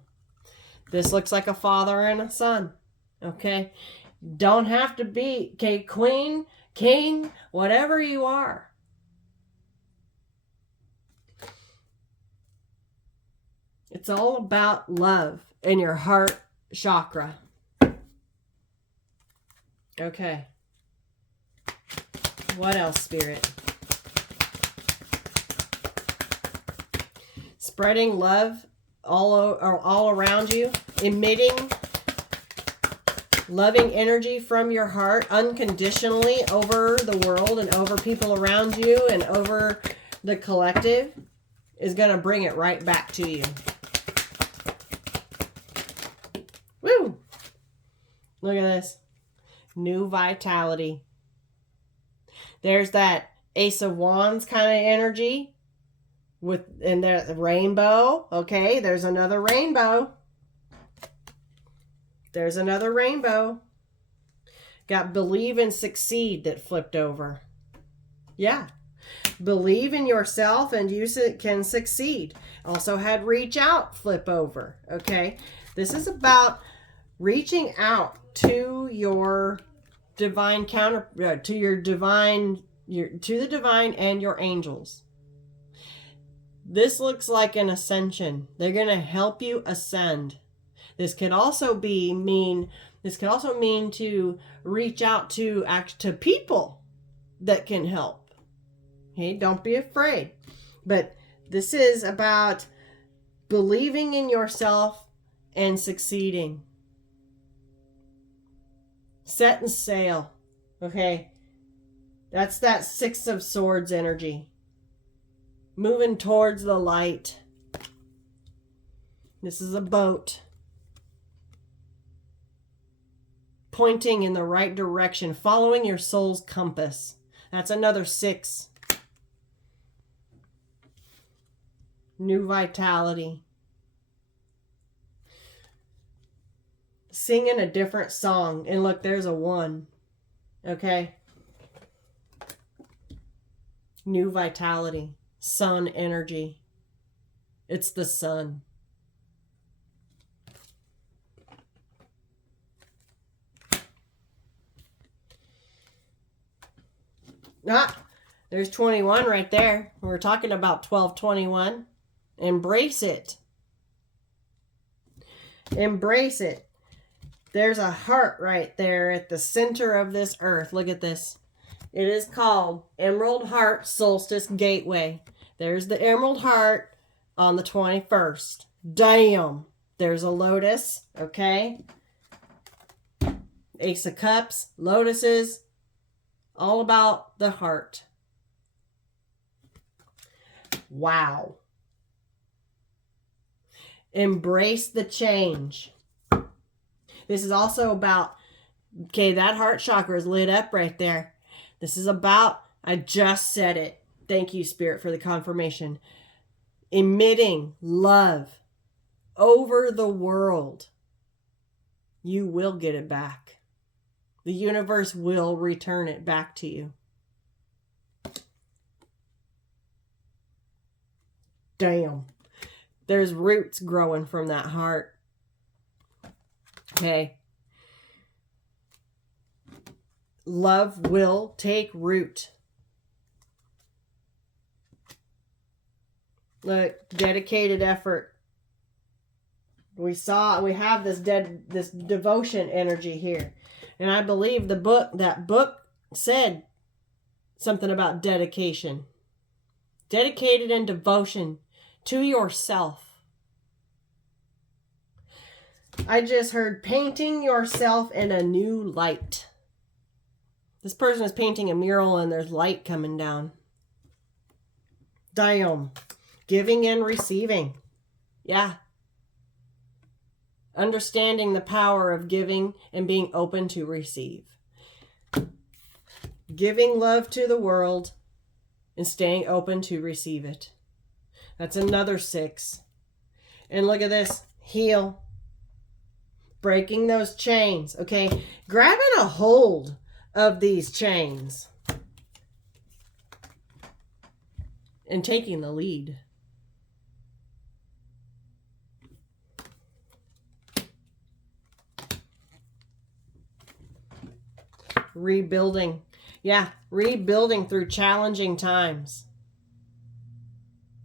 This looks like a father and a son. Okay. Don't have to be, okay, queen, king, whatever you are. It's all about love and your heart chakra. Okay. What else, Spirit? Spreading love all around you. Emitting loving energy from your heart unconditionally over the world and over people around you and over the collective is going to bring it right back to you. Woo! Look at this. New vitality. There's that Ace of Wands kind of energy and the rainbow. Okay, there's another rainbow. There's another rainbow. Got believe and succeed that flipped over. Yeah. Believe in yourself and you can succeed. Also had reach out flip over. Okay. This is about reaching out to your divine to the divine and your angels. This looks like an ascension. They're going to help you ascend. This could also mean to reach out to people that can help. Okay, don't be afraid. But this is about believing in yourself and succeeding. Setting sail. Okay. That's that 6 of Swords energy. Moving towards the light. This is a boat. Pointing in the right direction, following your soul's compass. That's another 6. New vitality. Singing a different song. And look, there's a 1. Okay. New vitality. Sun energy. It's the sun. There's 21 right there. We're talking about 1221. Embrace it. Embrace it. There's a heart right there at the center of this earth. Look at this. It is called Emerald Heart Solstice Gateway. There's the Emerald Heart on the 21st. Damn. There's a lotus. Okay. Ace of Cups. Lotuses. All about the heart. Wow. Embrace the change. This is also about, okay, that heart chakra is lit up right there. This is about, I just said it. Thank you, Spirit, for the confirmation. Emitting love over the world. You will get it back. The universe will return it back to you. Damn. There's roots growing from that heart. Okay. love will take root. Look, dedicated effort. We have this devotion energy here. And I believe that book said something about dedication. Dedicated and devotion to yourself. I just heard painting yourself in a new light. This person is painting a mural and there's light coming down. Damn. Giving and receiving. Yeah. Understanding the power of giving and being open to receive. Giving love to the world and staying open to receive it. That's another 6. And look at this. Heal. Breaking those chains. Okay. Grabbing a hold of these chains. And taking the lead. Rebuilding. Yeah, rebuilding through challenging times.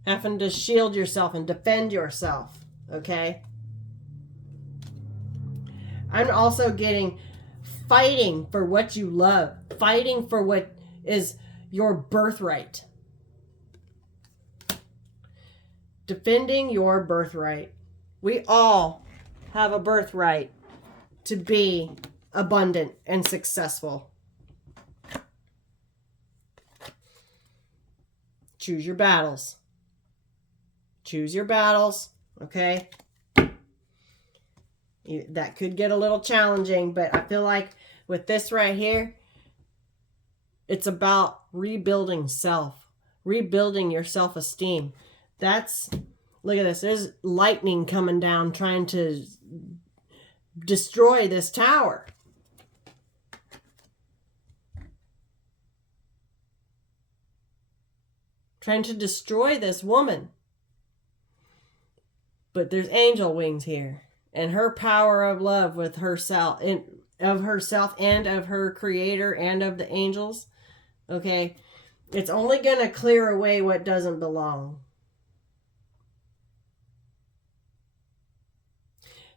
Having to shield yourself and defend yourself. Okay? I'm also getting fighting for what you love. Fighting for what is your birthright. Defending your birthright. We all have a birthright to be abundant and successful. Choose your battles. Choose your battles, okay? That could get a little challenging, but I feel like with this right here, it's about rebuilding self, rebuilding your self-esteem. Look at this. There's lightning coming down trying to destroy this tower. Trying to destroy this woman. But there's angel wings here. And her power of love with herself, of herself and of her creator and of the angels. Okay. It's only going to clear away what doesn't belong.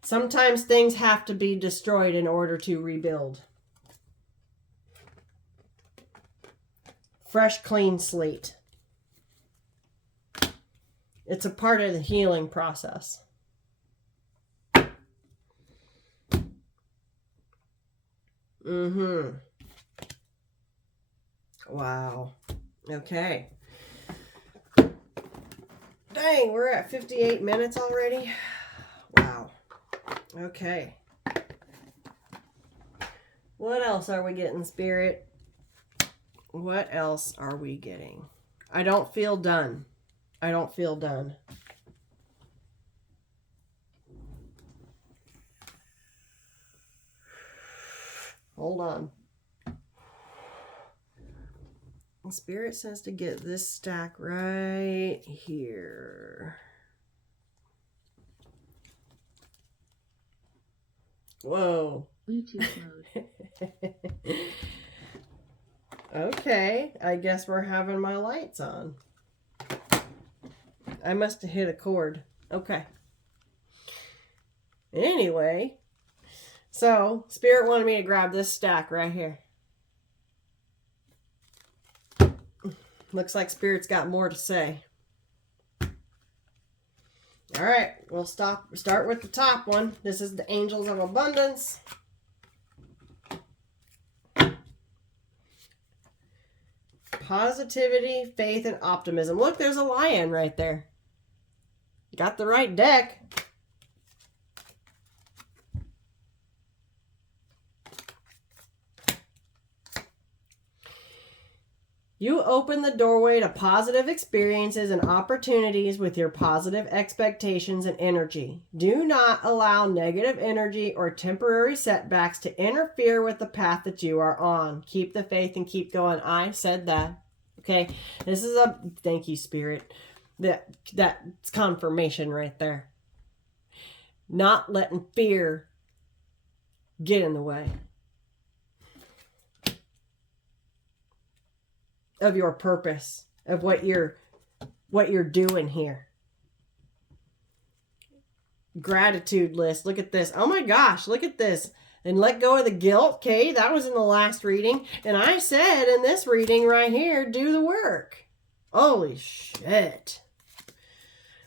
Sometimes things have to be destroyed in order to rebuild. Fresh, clean slate. It's a part of the healing process. Wow. Okay. Dang, we're at 58 minutes already. Wow. Okay. What else are we getting, Spirit? What else are we getting? I don't feel done. I don't feel done. Hold on. Spirit says to get this stack right here. Whoa. Bluetooth mode. Okay, I guess we're having my lights on. I must have hit a cord. Okay. Anyway, so Spirit wanted me to grab this stack right here. Looks like Spirit's got more to say. All right, we'll start with the top one. This is the Angels of Abundance. Positivity, faith, and optimism. Look, there's a lion right there. Got the right deck. You open the doorway to positive experiences and opportunities with your positive expectations and energy. Do not allow negative energy or temporary setbacks to interfere with the path that you are on. Keep the faith and keep going. I said that. Okay. This is thank you, Spirit. That's confirmation right there. Not letting fear get in the way. of your purpose, of what you're doing here. Gratitude list. Look at this. Oh my gosh, look at this. And let go of the guilt. Okay, that was in the last reading. And I said in this reading right here, do the work. Holy shit.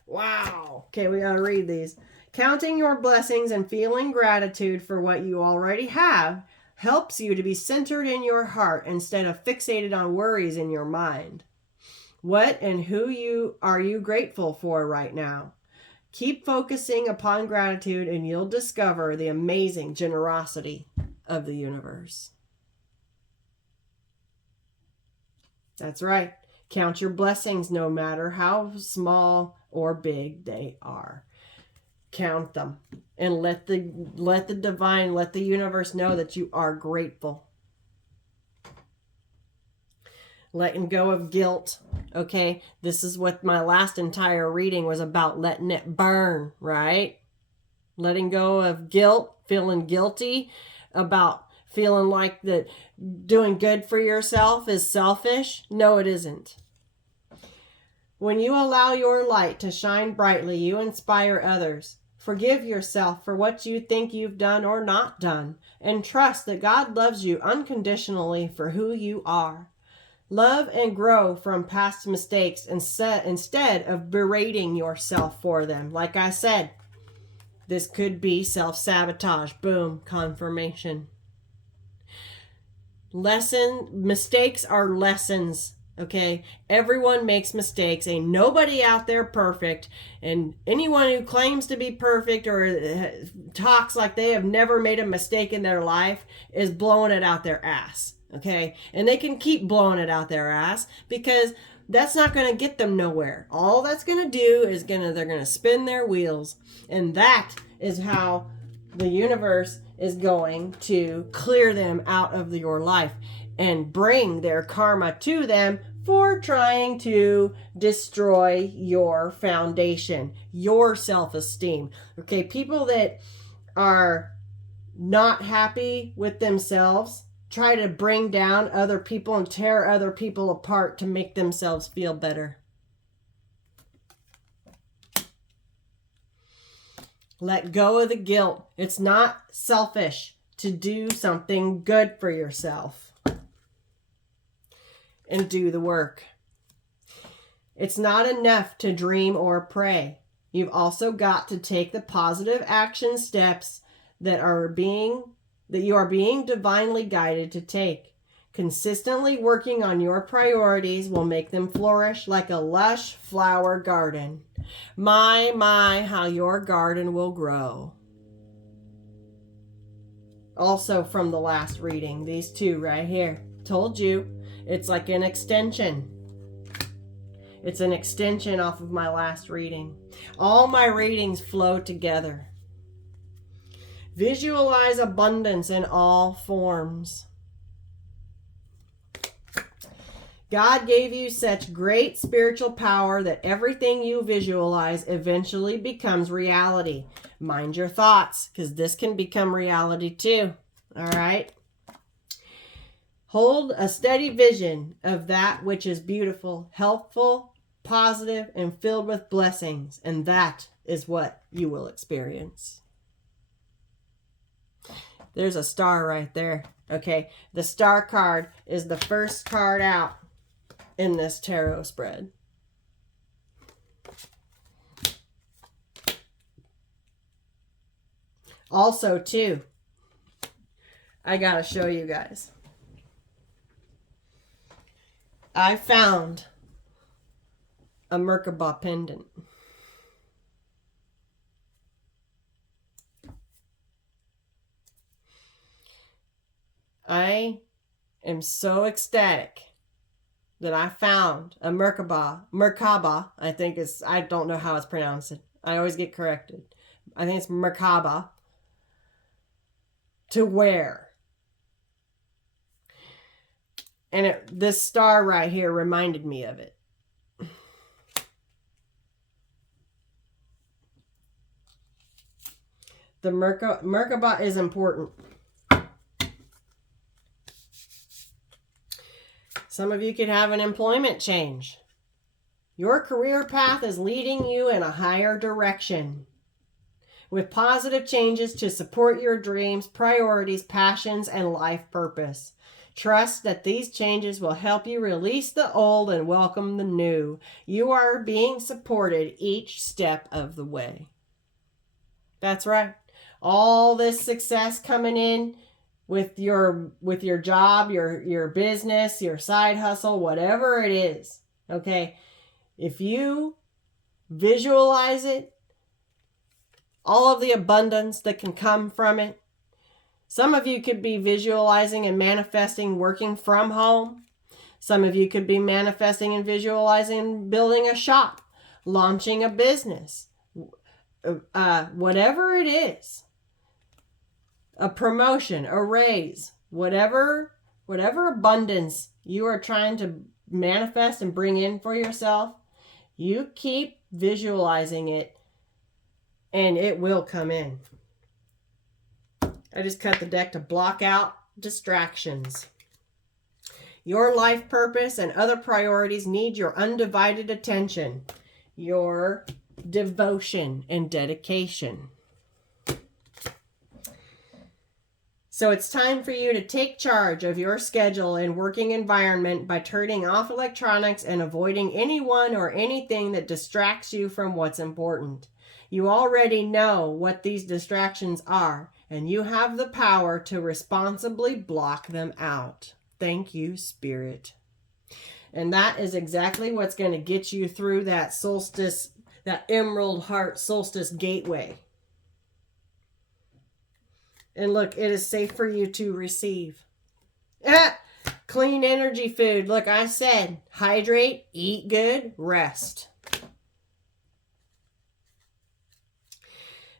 Wow. Okay, we got to read these. Counting your blessings and feeling gratitude for what you already have helps you to be centered in your heart instead of fixated on worries in your mind. What and who are you grateful for right now? Keep focusing upon gratitude and you'll discover the amazing generosity of the universe. That's right. Count your blessings no matter how small or big they are. Count them and let the divine, let the universe know that you are grateful. Letting go of guilt. Okay, this is what my last entire reading was about, letting it burn, right? Letting go of guilt, feeling guilty about feeling like that doing good for yourself is selfish. No, it isn't. When you allow your light to shine brightly, you inspire others. Forgive yourself for what you think you've done or not done, and trust that God loves you unconditionally for who you are. Love and grow from past mistakes instead of berating yourself for them. Like I said, this could be self-sabotage. Boom, confirmation. Mistakes are lessons. Okay, everyone makes mistakes. Ain't nobody out there perfect. And anyone who claims to be perfect or talks like they have never made a mistake in their life is blowing it out their ass. Okay, and they can keep blowing it out their ass because that's not going to get them nowhere. All that's going to do is they're going to spin their wheels. And that is how the universe is going to clear them out of your life and bring their karma to them for trying to destroy your foundation, your self-esteem. Okay, people that are not happy with themselves try to bring down other people and tear other people apart to make themselves feel better. Let go of the guilt. It's not selfish to do something good for yourself. And do the work. It's not enough to dream or pray. You've also got to take the positive action steps that you are being divinely guided to take. Consistently working on your priorities will make them flourish like a lush flower garden. My, how your garden will grow. Also from the last reading, these two right here. Told you, it's like an extension. It's an extension off of my last reading. All my readings flow together. Visualize abundance in all forms. God gave you such great spiritual power that everything you visualize eventually becomes reality. Mind your thoughts, because this can become reality too. All right? Hold a steady vision of that which is beautiful, helpful, positive, and filled with blessings, and that is what you will experience. There's a star right there. Okay, the star card is the first card out in this tarot spread. Also, too, I gotta show you guys. I found a Merkaba pendant. I am so ecstatic that I found a Merkaba, I think I don't know how it's pronounced. I always get corrected. I think it's Merkaba to wear. And this star right here reminded me of it. The Merkaba is important. Some of you could have an employment change. Your career path is leading you in a higher direction with positive changes to support your dreams, priorities, passions, and life purpose. Trust that these changes will help you release the old and welcome the new. You are being supported each step of the way. That's right. All this success coming in with your job, your business, your side hustle, whatever it is. Okay? If you visualize it, all of the abundance that can come from it. Some of you could be visualizing and manifesting working from home. Some of you could be manifesting and visualizing building a shop, launching a business, whatever it is, a promotion, a raise, whatever abundance you are trying to manifest and bring in for yourself, you keep visualizing it and it will come in. I just cut the deck to block out distractions. Your life purpose and other priorities need your undivided attention, your devotion and dedication. So it's time for you to take charge of your schedule and working environment by turning off electronics and avoiding anyone or anything that distracts you from what's important. You already know what these distractions are, and you have the power to responsibly block them out. Thank you, Spirit. And that is exactly what's going to get you through that solstice, that emerald heart solstice gateway. And look, it is safe for you to receive. Clean energy food. Look, I said, hydrate, eat good, rest.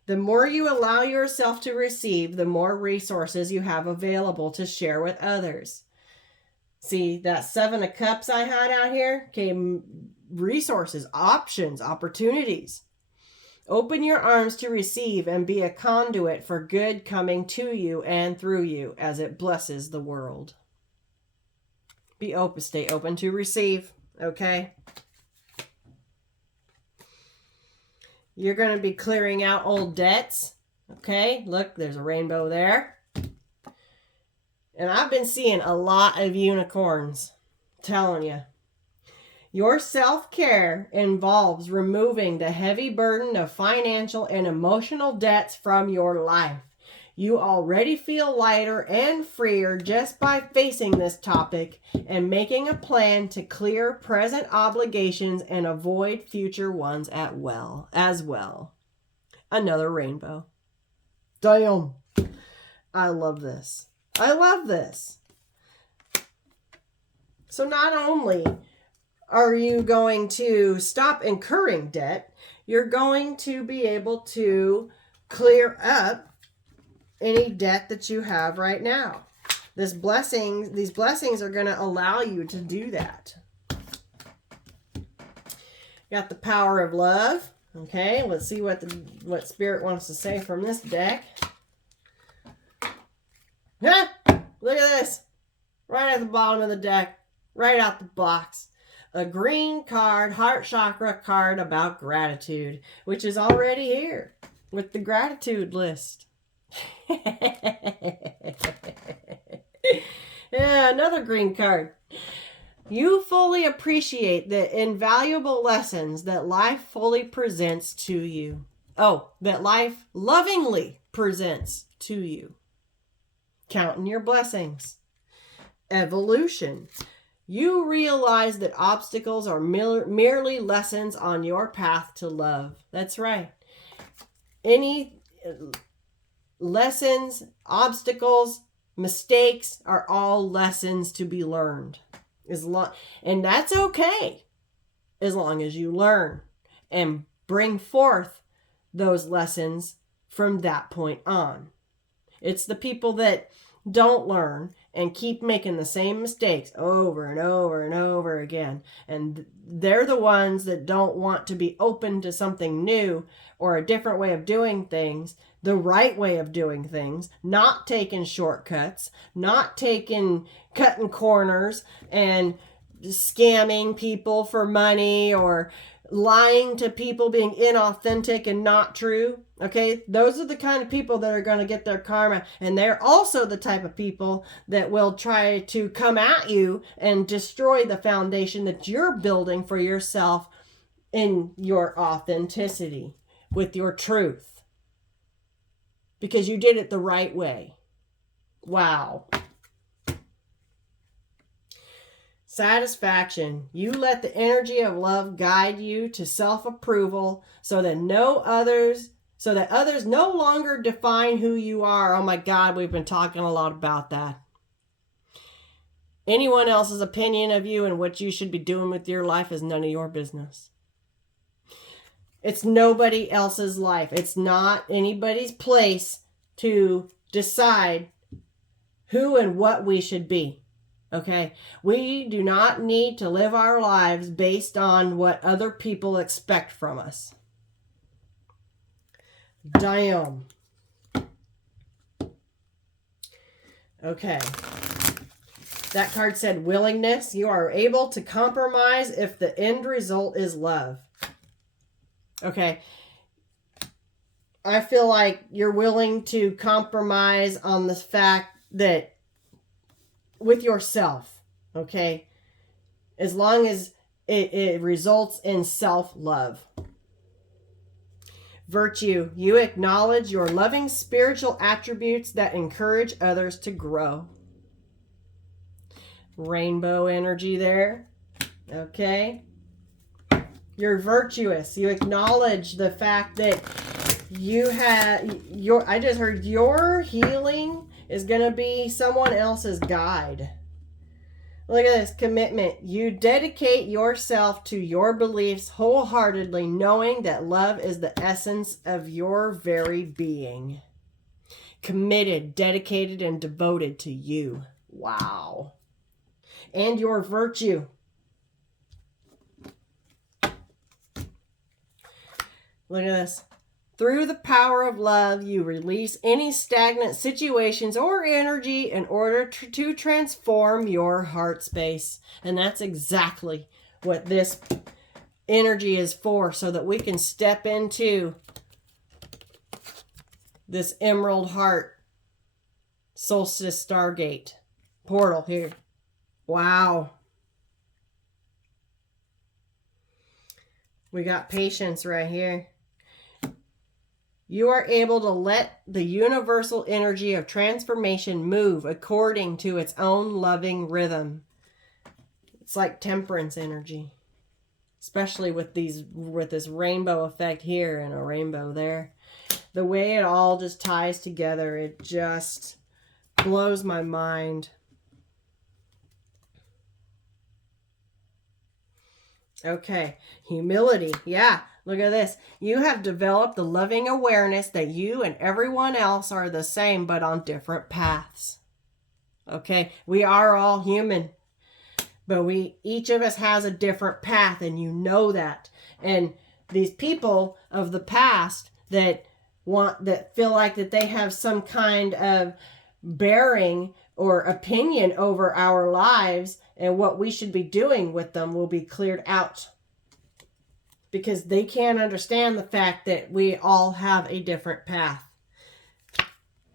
The more you allow yourself to receive, the more resources you have available to share with others. See, that 7 of Cups I had out here came resources, options, opportunities. Open your arms to receive and be a conduit for good coming to you and through you as it blesses the world. Be open, stay open to receive, okay? You're going to be clearing out old debts. Okay, look, there's a rainbow there. And I've been seeing a lot of unicorns. I'm telling you. Your self-care involves removing the heavy burden of financial and emotional debts from your life. You already feel lighter and freer just by facing this topic and making a plan to clear present obligations and avoid future ones as well. Another rainbow. Damn. I love this. I love this. So not only are you going to stop incurring debt, you're going to be able to clear up any debt that you have right now. These blessings are going to allow you to do that. Got the power of love. Okay, let's see what Spirit wants to say from this deck. Look at this. Right at the bottom of the deck. Right out the box. A green card, heart chakra card about gratitude, which is already here with the gratitude list. Yeah, another green card. You fully appreciate the invaluable lessons that life fully presents to you. Oh, that life lovingly presents to you. Counting your blessings. Evolution. You realize that obstacles are merely lessons on your path to love. That's right. Any lessons, obstacles, mistakes are all lessons to be learned. And that's okay as long as you learn and bring forth those lessons from that point on. It's the people that don't learn and keep making the same mistakes over and over and over again. And they're the ones that don't want to be open to something new or a different way of doing things, the right way of doing things, not taking shortcuts, not cutting corners and scamming people for money or lying to people, being inauthentic and not true. Okay, those are the kind of people that are going to get their karma. And they're also the type of people that will try to come at you and destroy the foundation that you're building for yourself in your authenticity, with your truth, because you did it the right way. Wow. Satisfaction. You let the energy of love guide you to self-approval so that others no longer define who you are. Oh my God, we've been talking a lot about that. Anyone else's opinion of you and what you should be doing with your life is none of your business. It's nobody else's life. It's not anybody's place to decide who and what we should be. Okay? We do not need to live our lives based on what other people expect from us. Damn. Okay. That card said willingness. You are able to compromise if the end result is love. Okay. I feel like you're willing to compromise on the fact that with yourself, okay? As long as it results in self-love. Virtue. You acknowledge your loving spiritual attributes that encourage others to grow. Rainbow energy there. Okay. You're virtuous. You acknowledge the fact that I just heard your healing is going to be someone else's guide. Look at this commitment. You dedicate yourself to your beliefs wholeheartedly, knowing that love is the essence of your very being. Committed, dedicated, and devoted to you. Wow. And your virtue. Look at this. Through the power of love, you release any stagnant situations or energy in order to transform your heart space. And that's exactly what this energy is for, so that we can step into this emerald heart solstice stargate portal here. Wow. We got patience right here. You are able to let the universal energy of transformation move according to its own loving rhythm. It's like temperance energy, especially with this rainbow effect here and a rainbow there. The way it all just ties together, it just blows my mind. Okay, humility. Yeah. Look at this. You have developed the loving awareness that you and everyone else are the same, but on different paths. Okay, we are all human, but each of us has a different path, and you know that. And these people of the past that feel like that they have some kind of bearing or opinion over our lives and what we should be doing with them will be cleared out. Because they can't understand the fact that we all have a different path.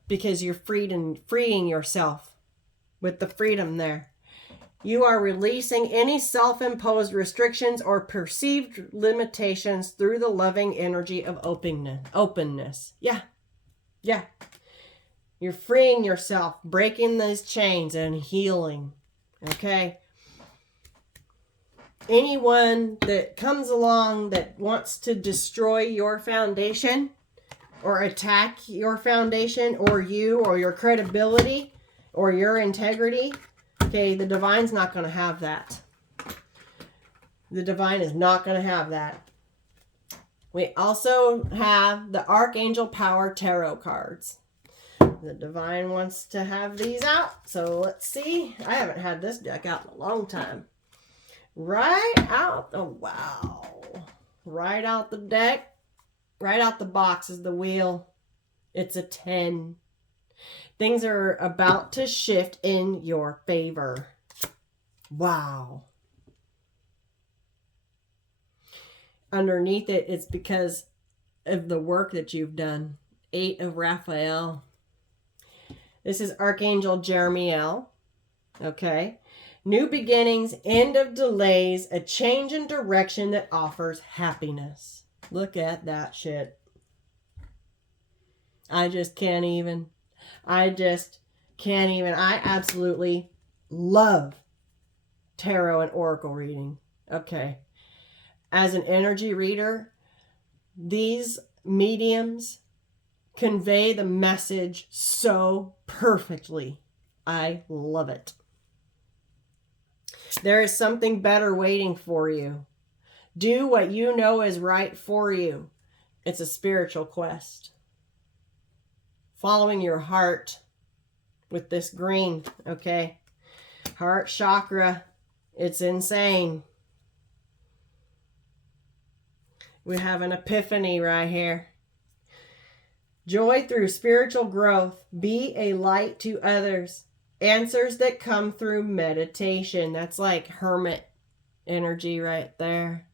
Because you're freeing yourself with the freedom there. You are releasing any self-imposed restrictions or perceived limitations through the loving energy of openness. Yeah. Yeah. You're freeing yourself, breaking these chains and healing. Okay? Anyone that comes along that wants to destroy your foundation or attack your foundation or you or your credibility or your integrity, okay, the divine's not going to have that. The divine is not going to have that. We also have the Archangel Power Tarot cards. The divine wants to have these out, so let's see. I haven't had this deck out in a long time. Right out the right out the deck, right out the box is the wheel. It's a 10. Things are about to shift in your favor. Wow. underneath it, it's because of the work that you've done. 8 of Raphael. This is Archangel Jeremiel. Okay. New beginnings, end of delays, a change in direction that offers happiness. Look at that shit. I just can't even. I absolutely love tarot and oracle reading. Okay. As an energy reader, these mediums convey the message so perfectly. I love it. There is something better waiting for you. Do what you know is right for you. It's a spiritual quest. Following your heart with this green, okay? Heart chakra, it's insane. We have an epiphany right here. Joy through spiritual growth. Be a light to others. Answers that come through meditation. That's like hermit energy right there.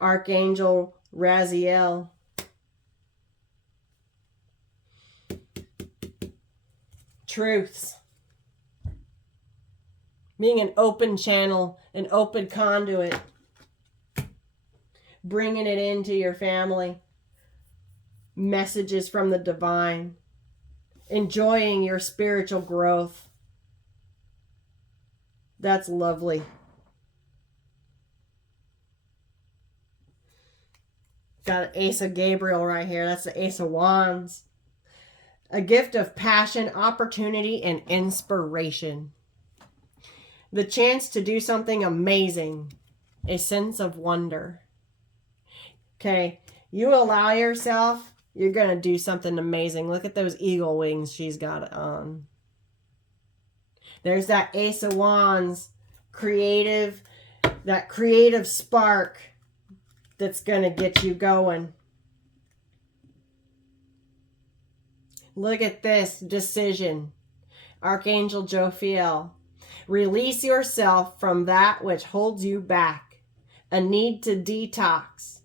Archangel Raziel. Truths. Being an open channel, an open conduit. Bringing it into your family. Messages from the divine. Enjoying your spiritual growth. That's lovely. Got an Ace of Gabriel right here. That's the Ace of Wands. A gift of passion, opportunity, and inspiration. The chance to do something amazing. A sense of wonder. Okay, you allow yourself, you're going to do something amazing. Look at those eagle wings she's got on. There's that Ace of Wands, that creative spark that's going to get you going. Look at this decision. Archangel Jophiel. Release yourself from that which holds you back. A need to detox.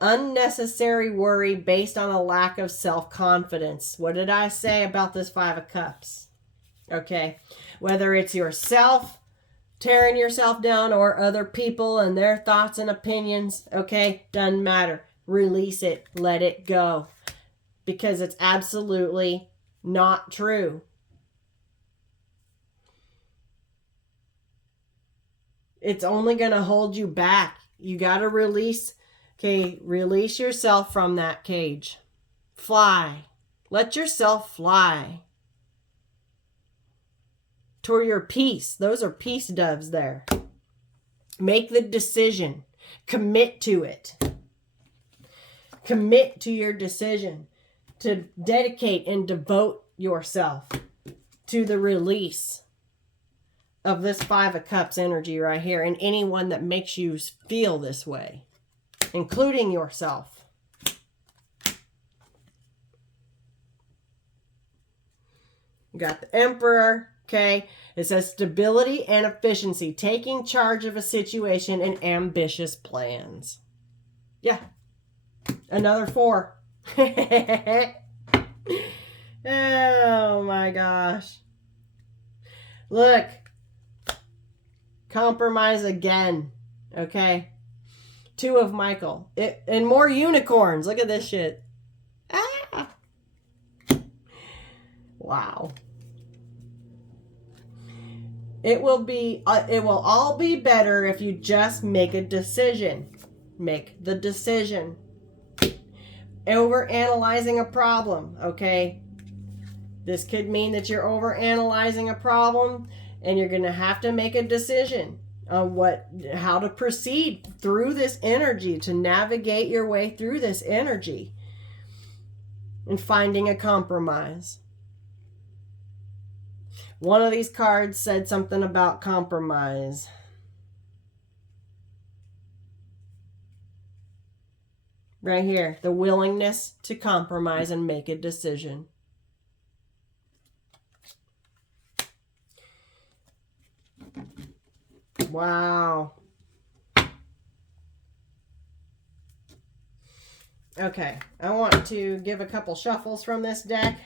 Unnecessary worry based on a lack of self-confidence. What did I say about this 5 of Cups? Okay. Whether it's yourself tearing yourself down or other people and their thoughts and opinions, okay, doesn't matter. Release it. Let it go. Because it's absolutely not true. It's only going to hold you back. You got to release. Okay, release yourself from that cage. Fly. Let yourself fly. Toward your peace. Those are peace doves there. Make the decision. Commit to it. Commit to your decision. To dedicate and devote yourself to the release of this 5 of Cups energy right here, and anyone that makes you feel this way, including yourself. You got the Emperor, okay? It says stability and efficiency, taking charge of a situation and ambitious plans. Yeah. Another 4. Oh my gosh. Look. Compromise again. Okay. 2 of Michael. And more unicorns. Look at this shit. Ah. Wow. It will all be better if you just make a decision. Make the decision. Over analyzing a problem, okay? This could mean that you're over analyzing a problem and you're going to have to make a decision on how to proceed through this energy, to navigate your way through this energy and finding a compromise. One of these cards said something about compromise. Right here, the willingness to compromise and make a decision. Wow. Okay, I want to give a couple shuffles from this deck.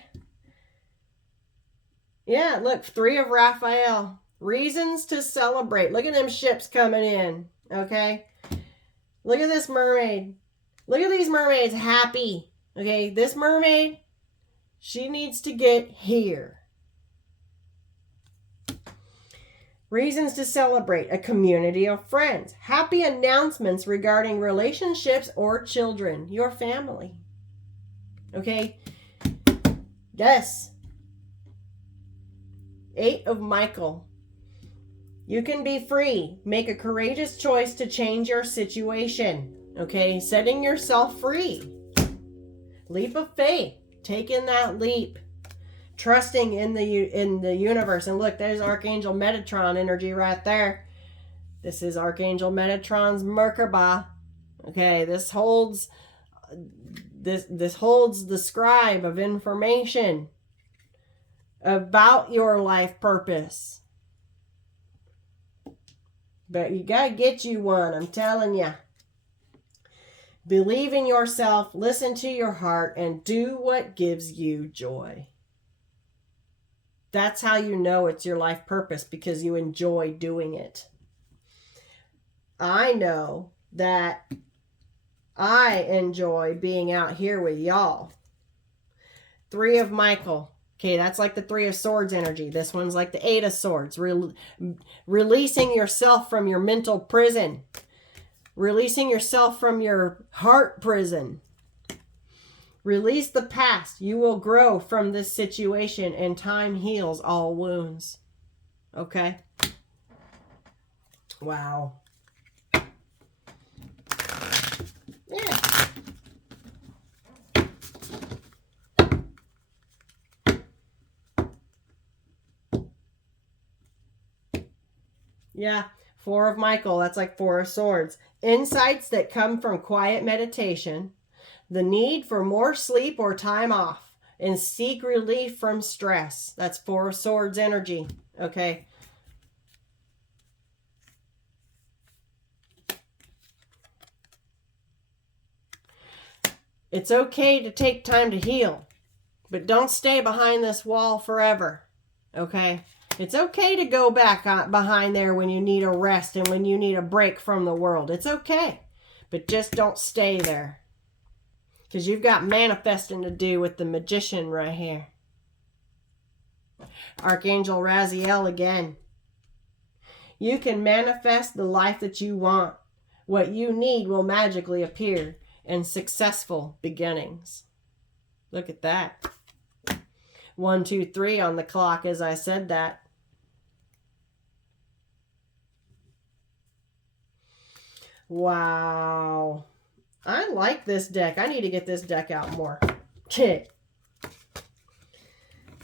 Yeah, look, 3 of Raphael. Reasons to celebrate. Look at them ships coming in, okay? Look at this mermaid. Look at these mermaids happy, okay? This mermaid, she needs to get here. Reasons to celebrate. A community of friends. Happy announcements regarding relationships or children. Your family. Okay? Yes. 8 of Michael. You can be free. Make a courageous choice to change your situation. Okay? Setting yourself free. Leap of faith. Taking that leap. Trusting in the universe. And look, there's Archangel Metatron energy right there. This is Archangel Metatron's Merkaba. Okay, this holds the scribe of information about your life purpose. But you gotta get you one, I'm telling you. Believe in yourself, listen to your heart, and do what gives you joy. That's how you know it's your life purpose, because you enjoy doing it. I know that I enjoy being out here with y'all. 3 of Michael. Okay, that's like the 3 of Swords energy. This one's like the 8 of Swords. Releasing yourself from your mental prison. Releasing yourself from your heart prison. Release the past. You will grow from this situation, and time heals all wounds. Okay? Wow. Yeah. Yeah. 4 of Michael. That's like 4 of Swords. Insights that come from quiet meditation. The need for more sleep or time off. And seek relief from stress. That's 4 of Swords energy. Okay. It's okay to take time to heal. But don't stay behind this wall forever. Okay? It's okay to go back behind there when you need a rest and when you need a break from the world. It's okay. But just don't stay there. Because you've got manifesting to do with the Magician right here. Archangel Raziel again. You can manifest the life that you want. What you need will magically appear in successful beginnings. Look at that. 1, 2, 3 on the clock as I said that. Wow. I like this deck. I need to get this deck out more. Okay.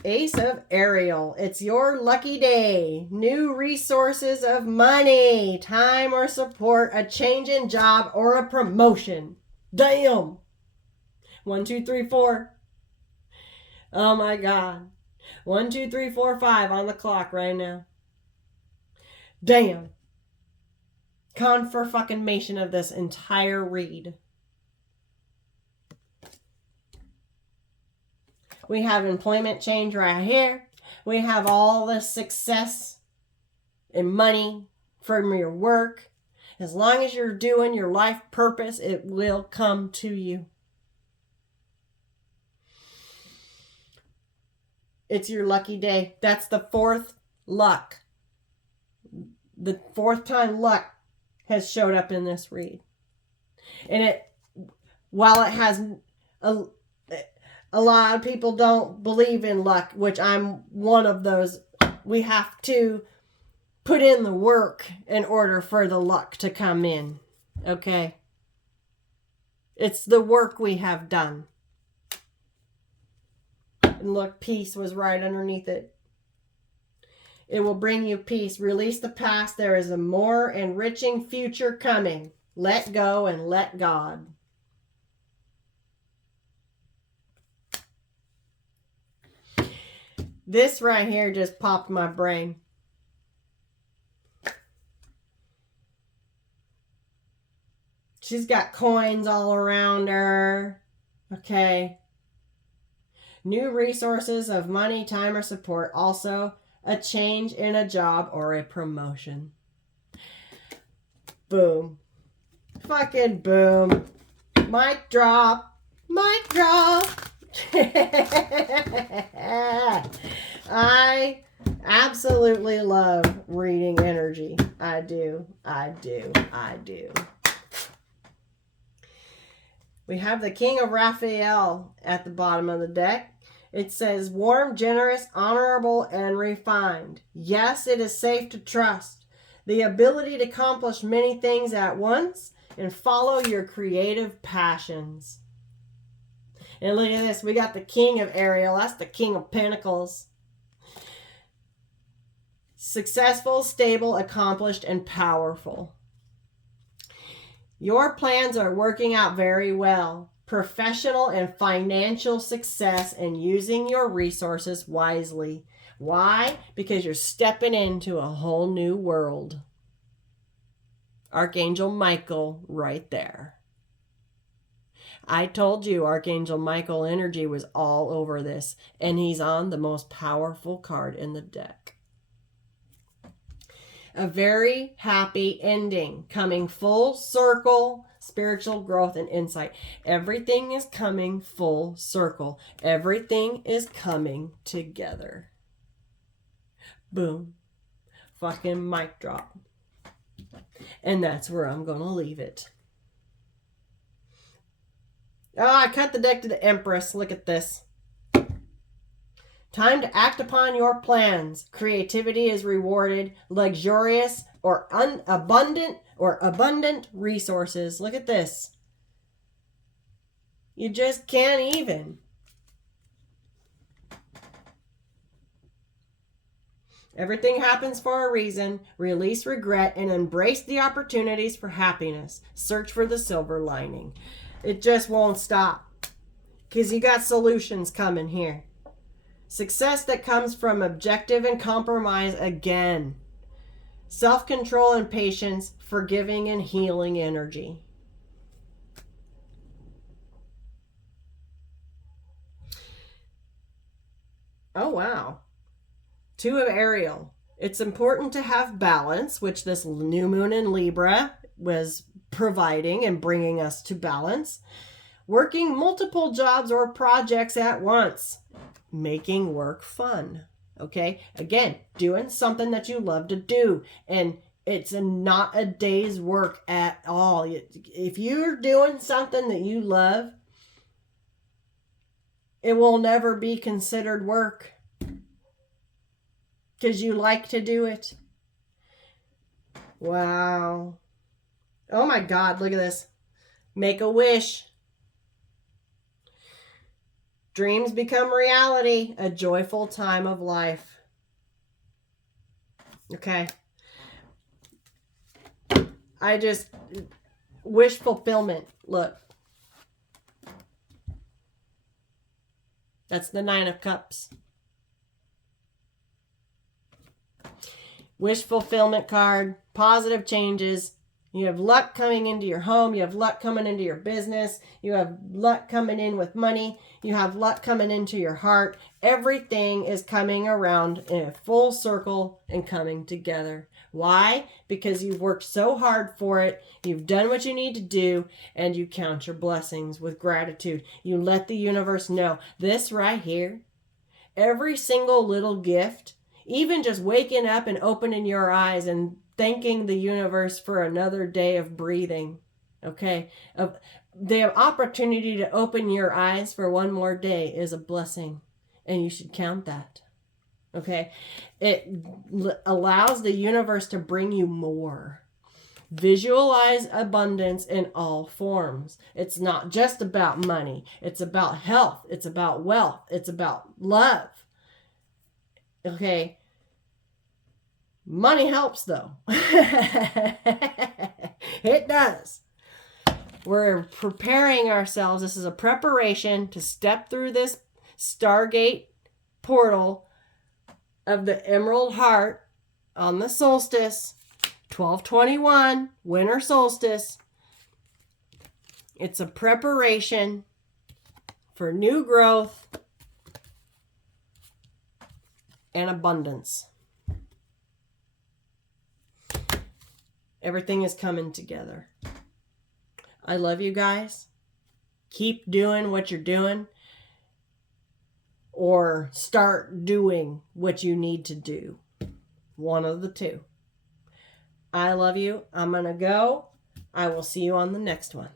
Ace of Ariel. It's your lucky day. New resources of money, time or support, a change in job, or a promotion. Damn. 1, 2, 3, 4. Oh my God. 1, 2, 3, 4, 5 on the clock right now. Damn. Confirmation of this entire read. We have employment change right here. We have all the success and money from your work. As long as you're doing your life purpose, it will come to you. It's your lucky day. That's the 4th luck. The 4th time luck has showed up in this read. And while it has a lot of people don't believe in luck, which I'm one of those. We have to put in the work in order for the luck to come in. Okay? It's the work we have done. And look, peace was right underneath it. It will bring you peace. Release the past. There is a more enriching future coming. Let go and let God. This right here just popped my brain. She's got coins all around her. Okay. New resources of money, time, or support. Also, a change in a job or a promotion. Boom. Fucking boom. Mic drop. Mic drop. I absolutely love reading energy. I do. We have the King of Raphael at the bottom of the deck. It says, warm, generous, honorable, and refined. Yes, it is safe to trust. The ability to accomplish many things at once and follow your creative passions. And look at this. We got the King of Ariel. That's the King of Pentacles. Successful, stable, accomplished, and powerful. Your plans are working out very well. Professional and financial success and using your resources wisely. Why? Because you're stepping into a whole new world. Archangel Michael right there. I told you Archangel Michael energy was all over this, and he's on the most powerful card in the deck. A very happy ending, coming full circle, spiritual growth and insight. Everything is coming full circle. Everything is coming together. Boom. Fucking mic drop. And that's where I'm going to leave it. Oh, I cut the deck to the Empress. Look at this. Time to act upon your plans. Creativity is rewarded. Luxurious or abundant resources. Look at this. You just can't even. Everything happens for a reason. Release regret and embrace the opportunities for happiness. Search for the silver lining. It just won't stop. Because you got solutions coming here. Success that comes from objective and compromise again. Self-control and patience, forgiving and healing energy. Oh, wow. Two of Ariel. It's important to have balance, which this new moon in Libra was providing and bringing us to balance. Working multiple jobs or projects at once. Making work fun. Okay? Again, doing something that you love to do. And it's not a day's work at all. If you're doing something that you love, it will never be considered work. Because you like to do it. Wow. Oh my God, look at this. Make a wish. Dreams become reality. A joyful time of life. Okay. I just... wish fulfillment. Look. That's the 9 of Cups. Wish fulfillment card. Positive changes. You have luck coming into your home. You have luck coming into your business. You have luck coming in with money. You have luck coming into your heart. Everything is coming around in a full circle and coming together. Why? Because you've worked so hard for it. You've done what you need to do, and you count your blessings with gratitude. You let the universe know. This right here, every single little gift, even just waking up and opening your eyes and thanking the universe for another day of breathing. Okay? The opportunity to open your eyes for one more day is a blessing. And you should count that. Okay? It allows the universe to bring you more. Visualize abundance in all forms. It's not just about money. It's about health. It's about wealth. It's about love. Okay? Money helps though. It does. We're preparing ourselves. This is a preparation to step through this Stargate portal of the Emerald Heart on the solstice, 12/21, winter solstice. It's a preparation for new growth and abundance. Everything is coming together. I love you guys. Keep doing what you're doing, or start doing what you need to do. One of the two. I love you. I'm going to go. I will see you on the next one.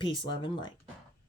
Peace, love, and light.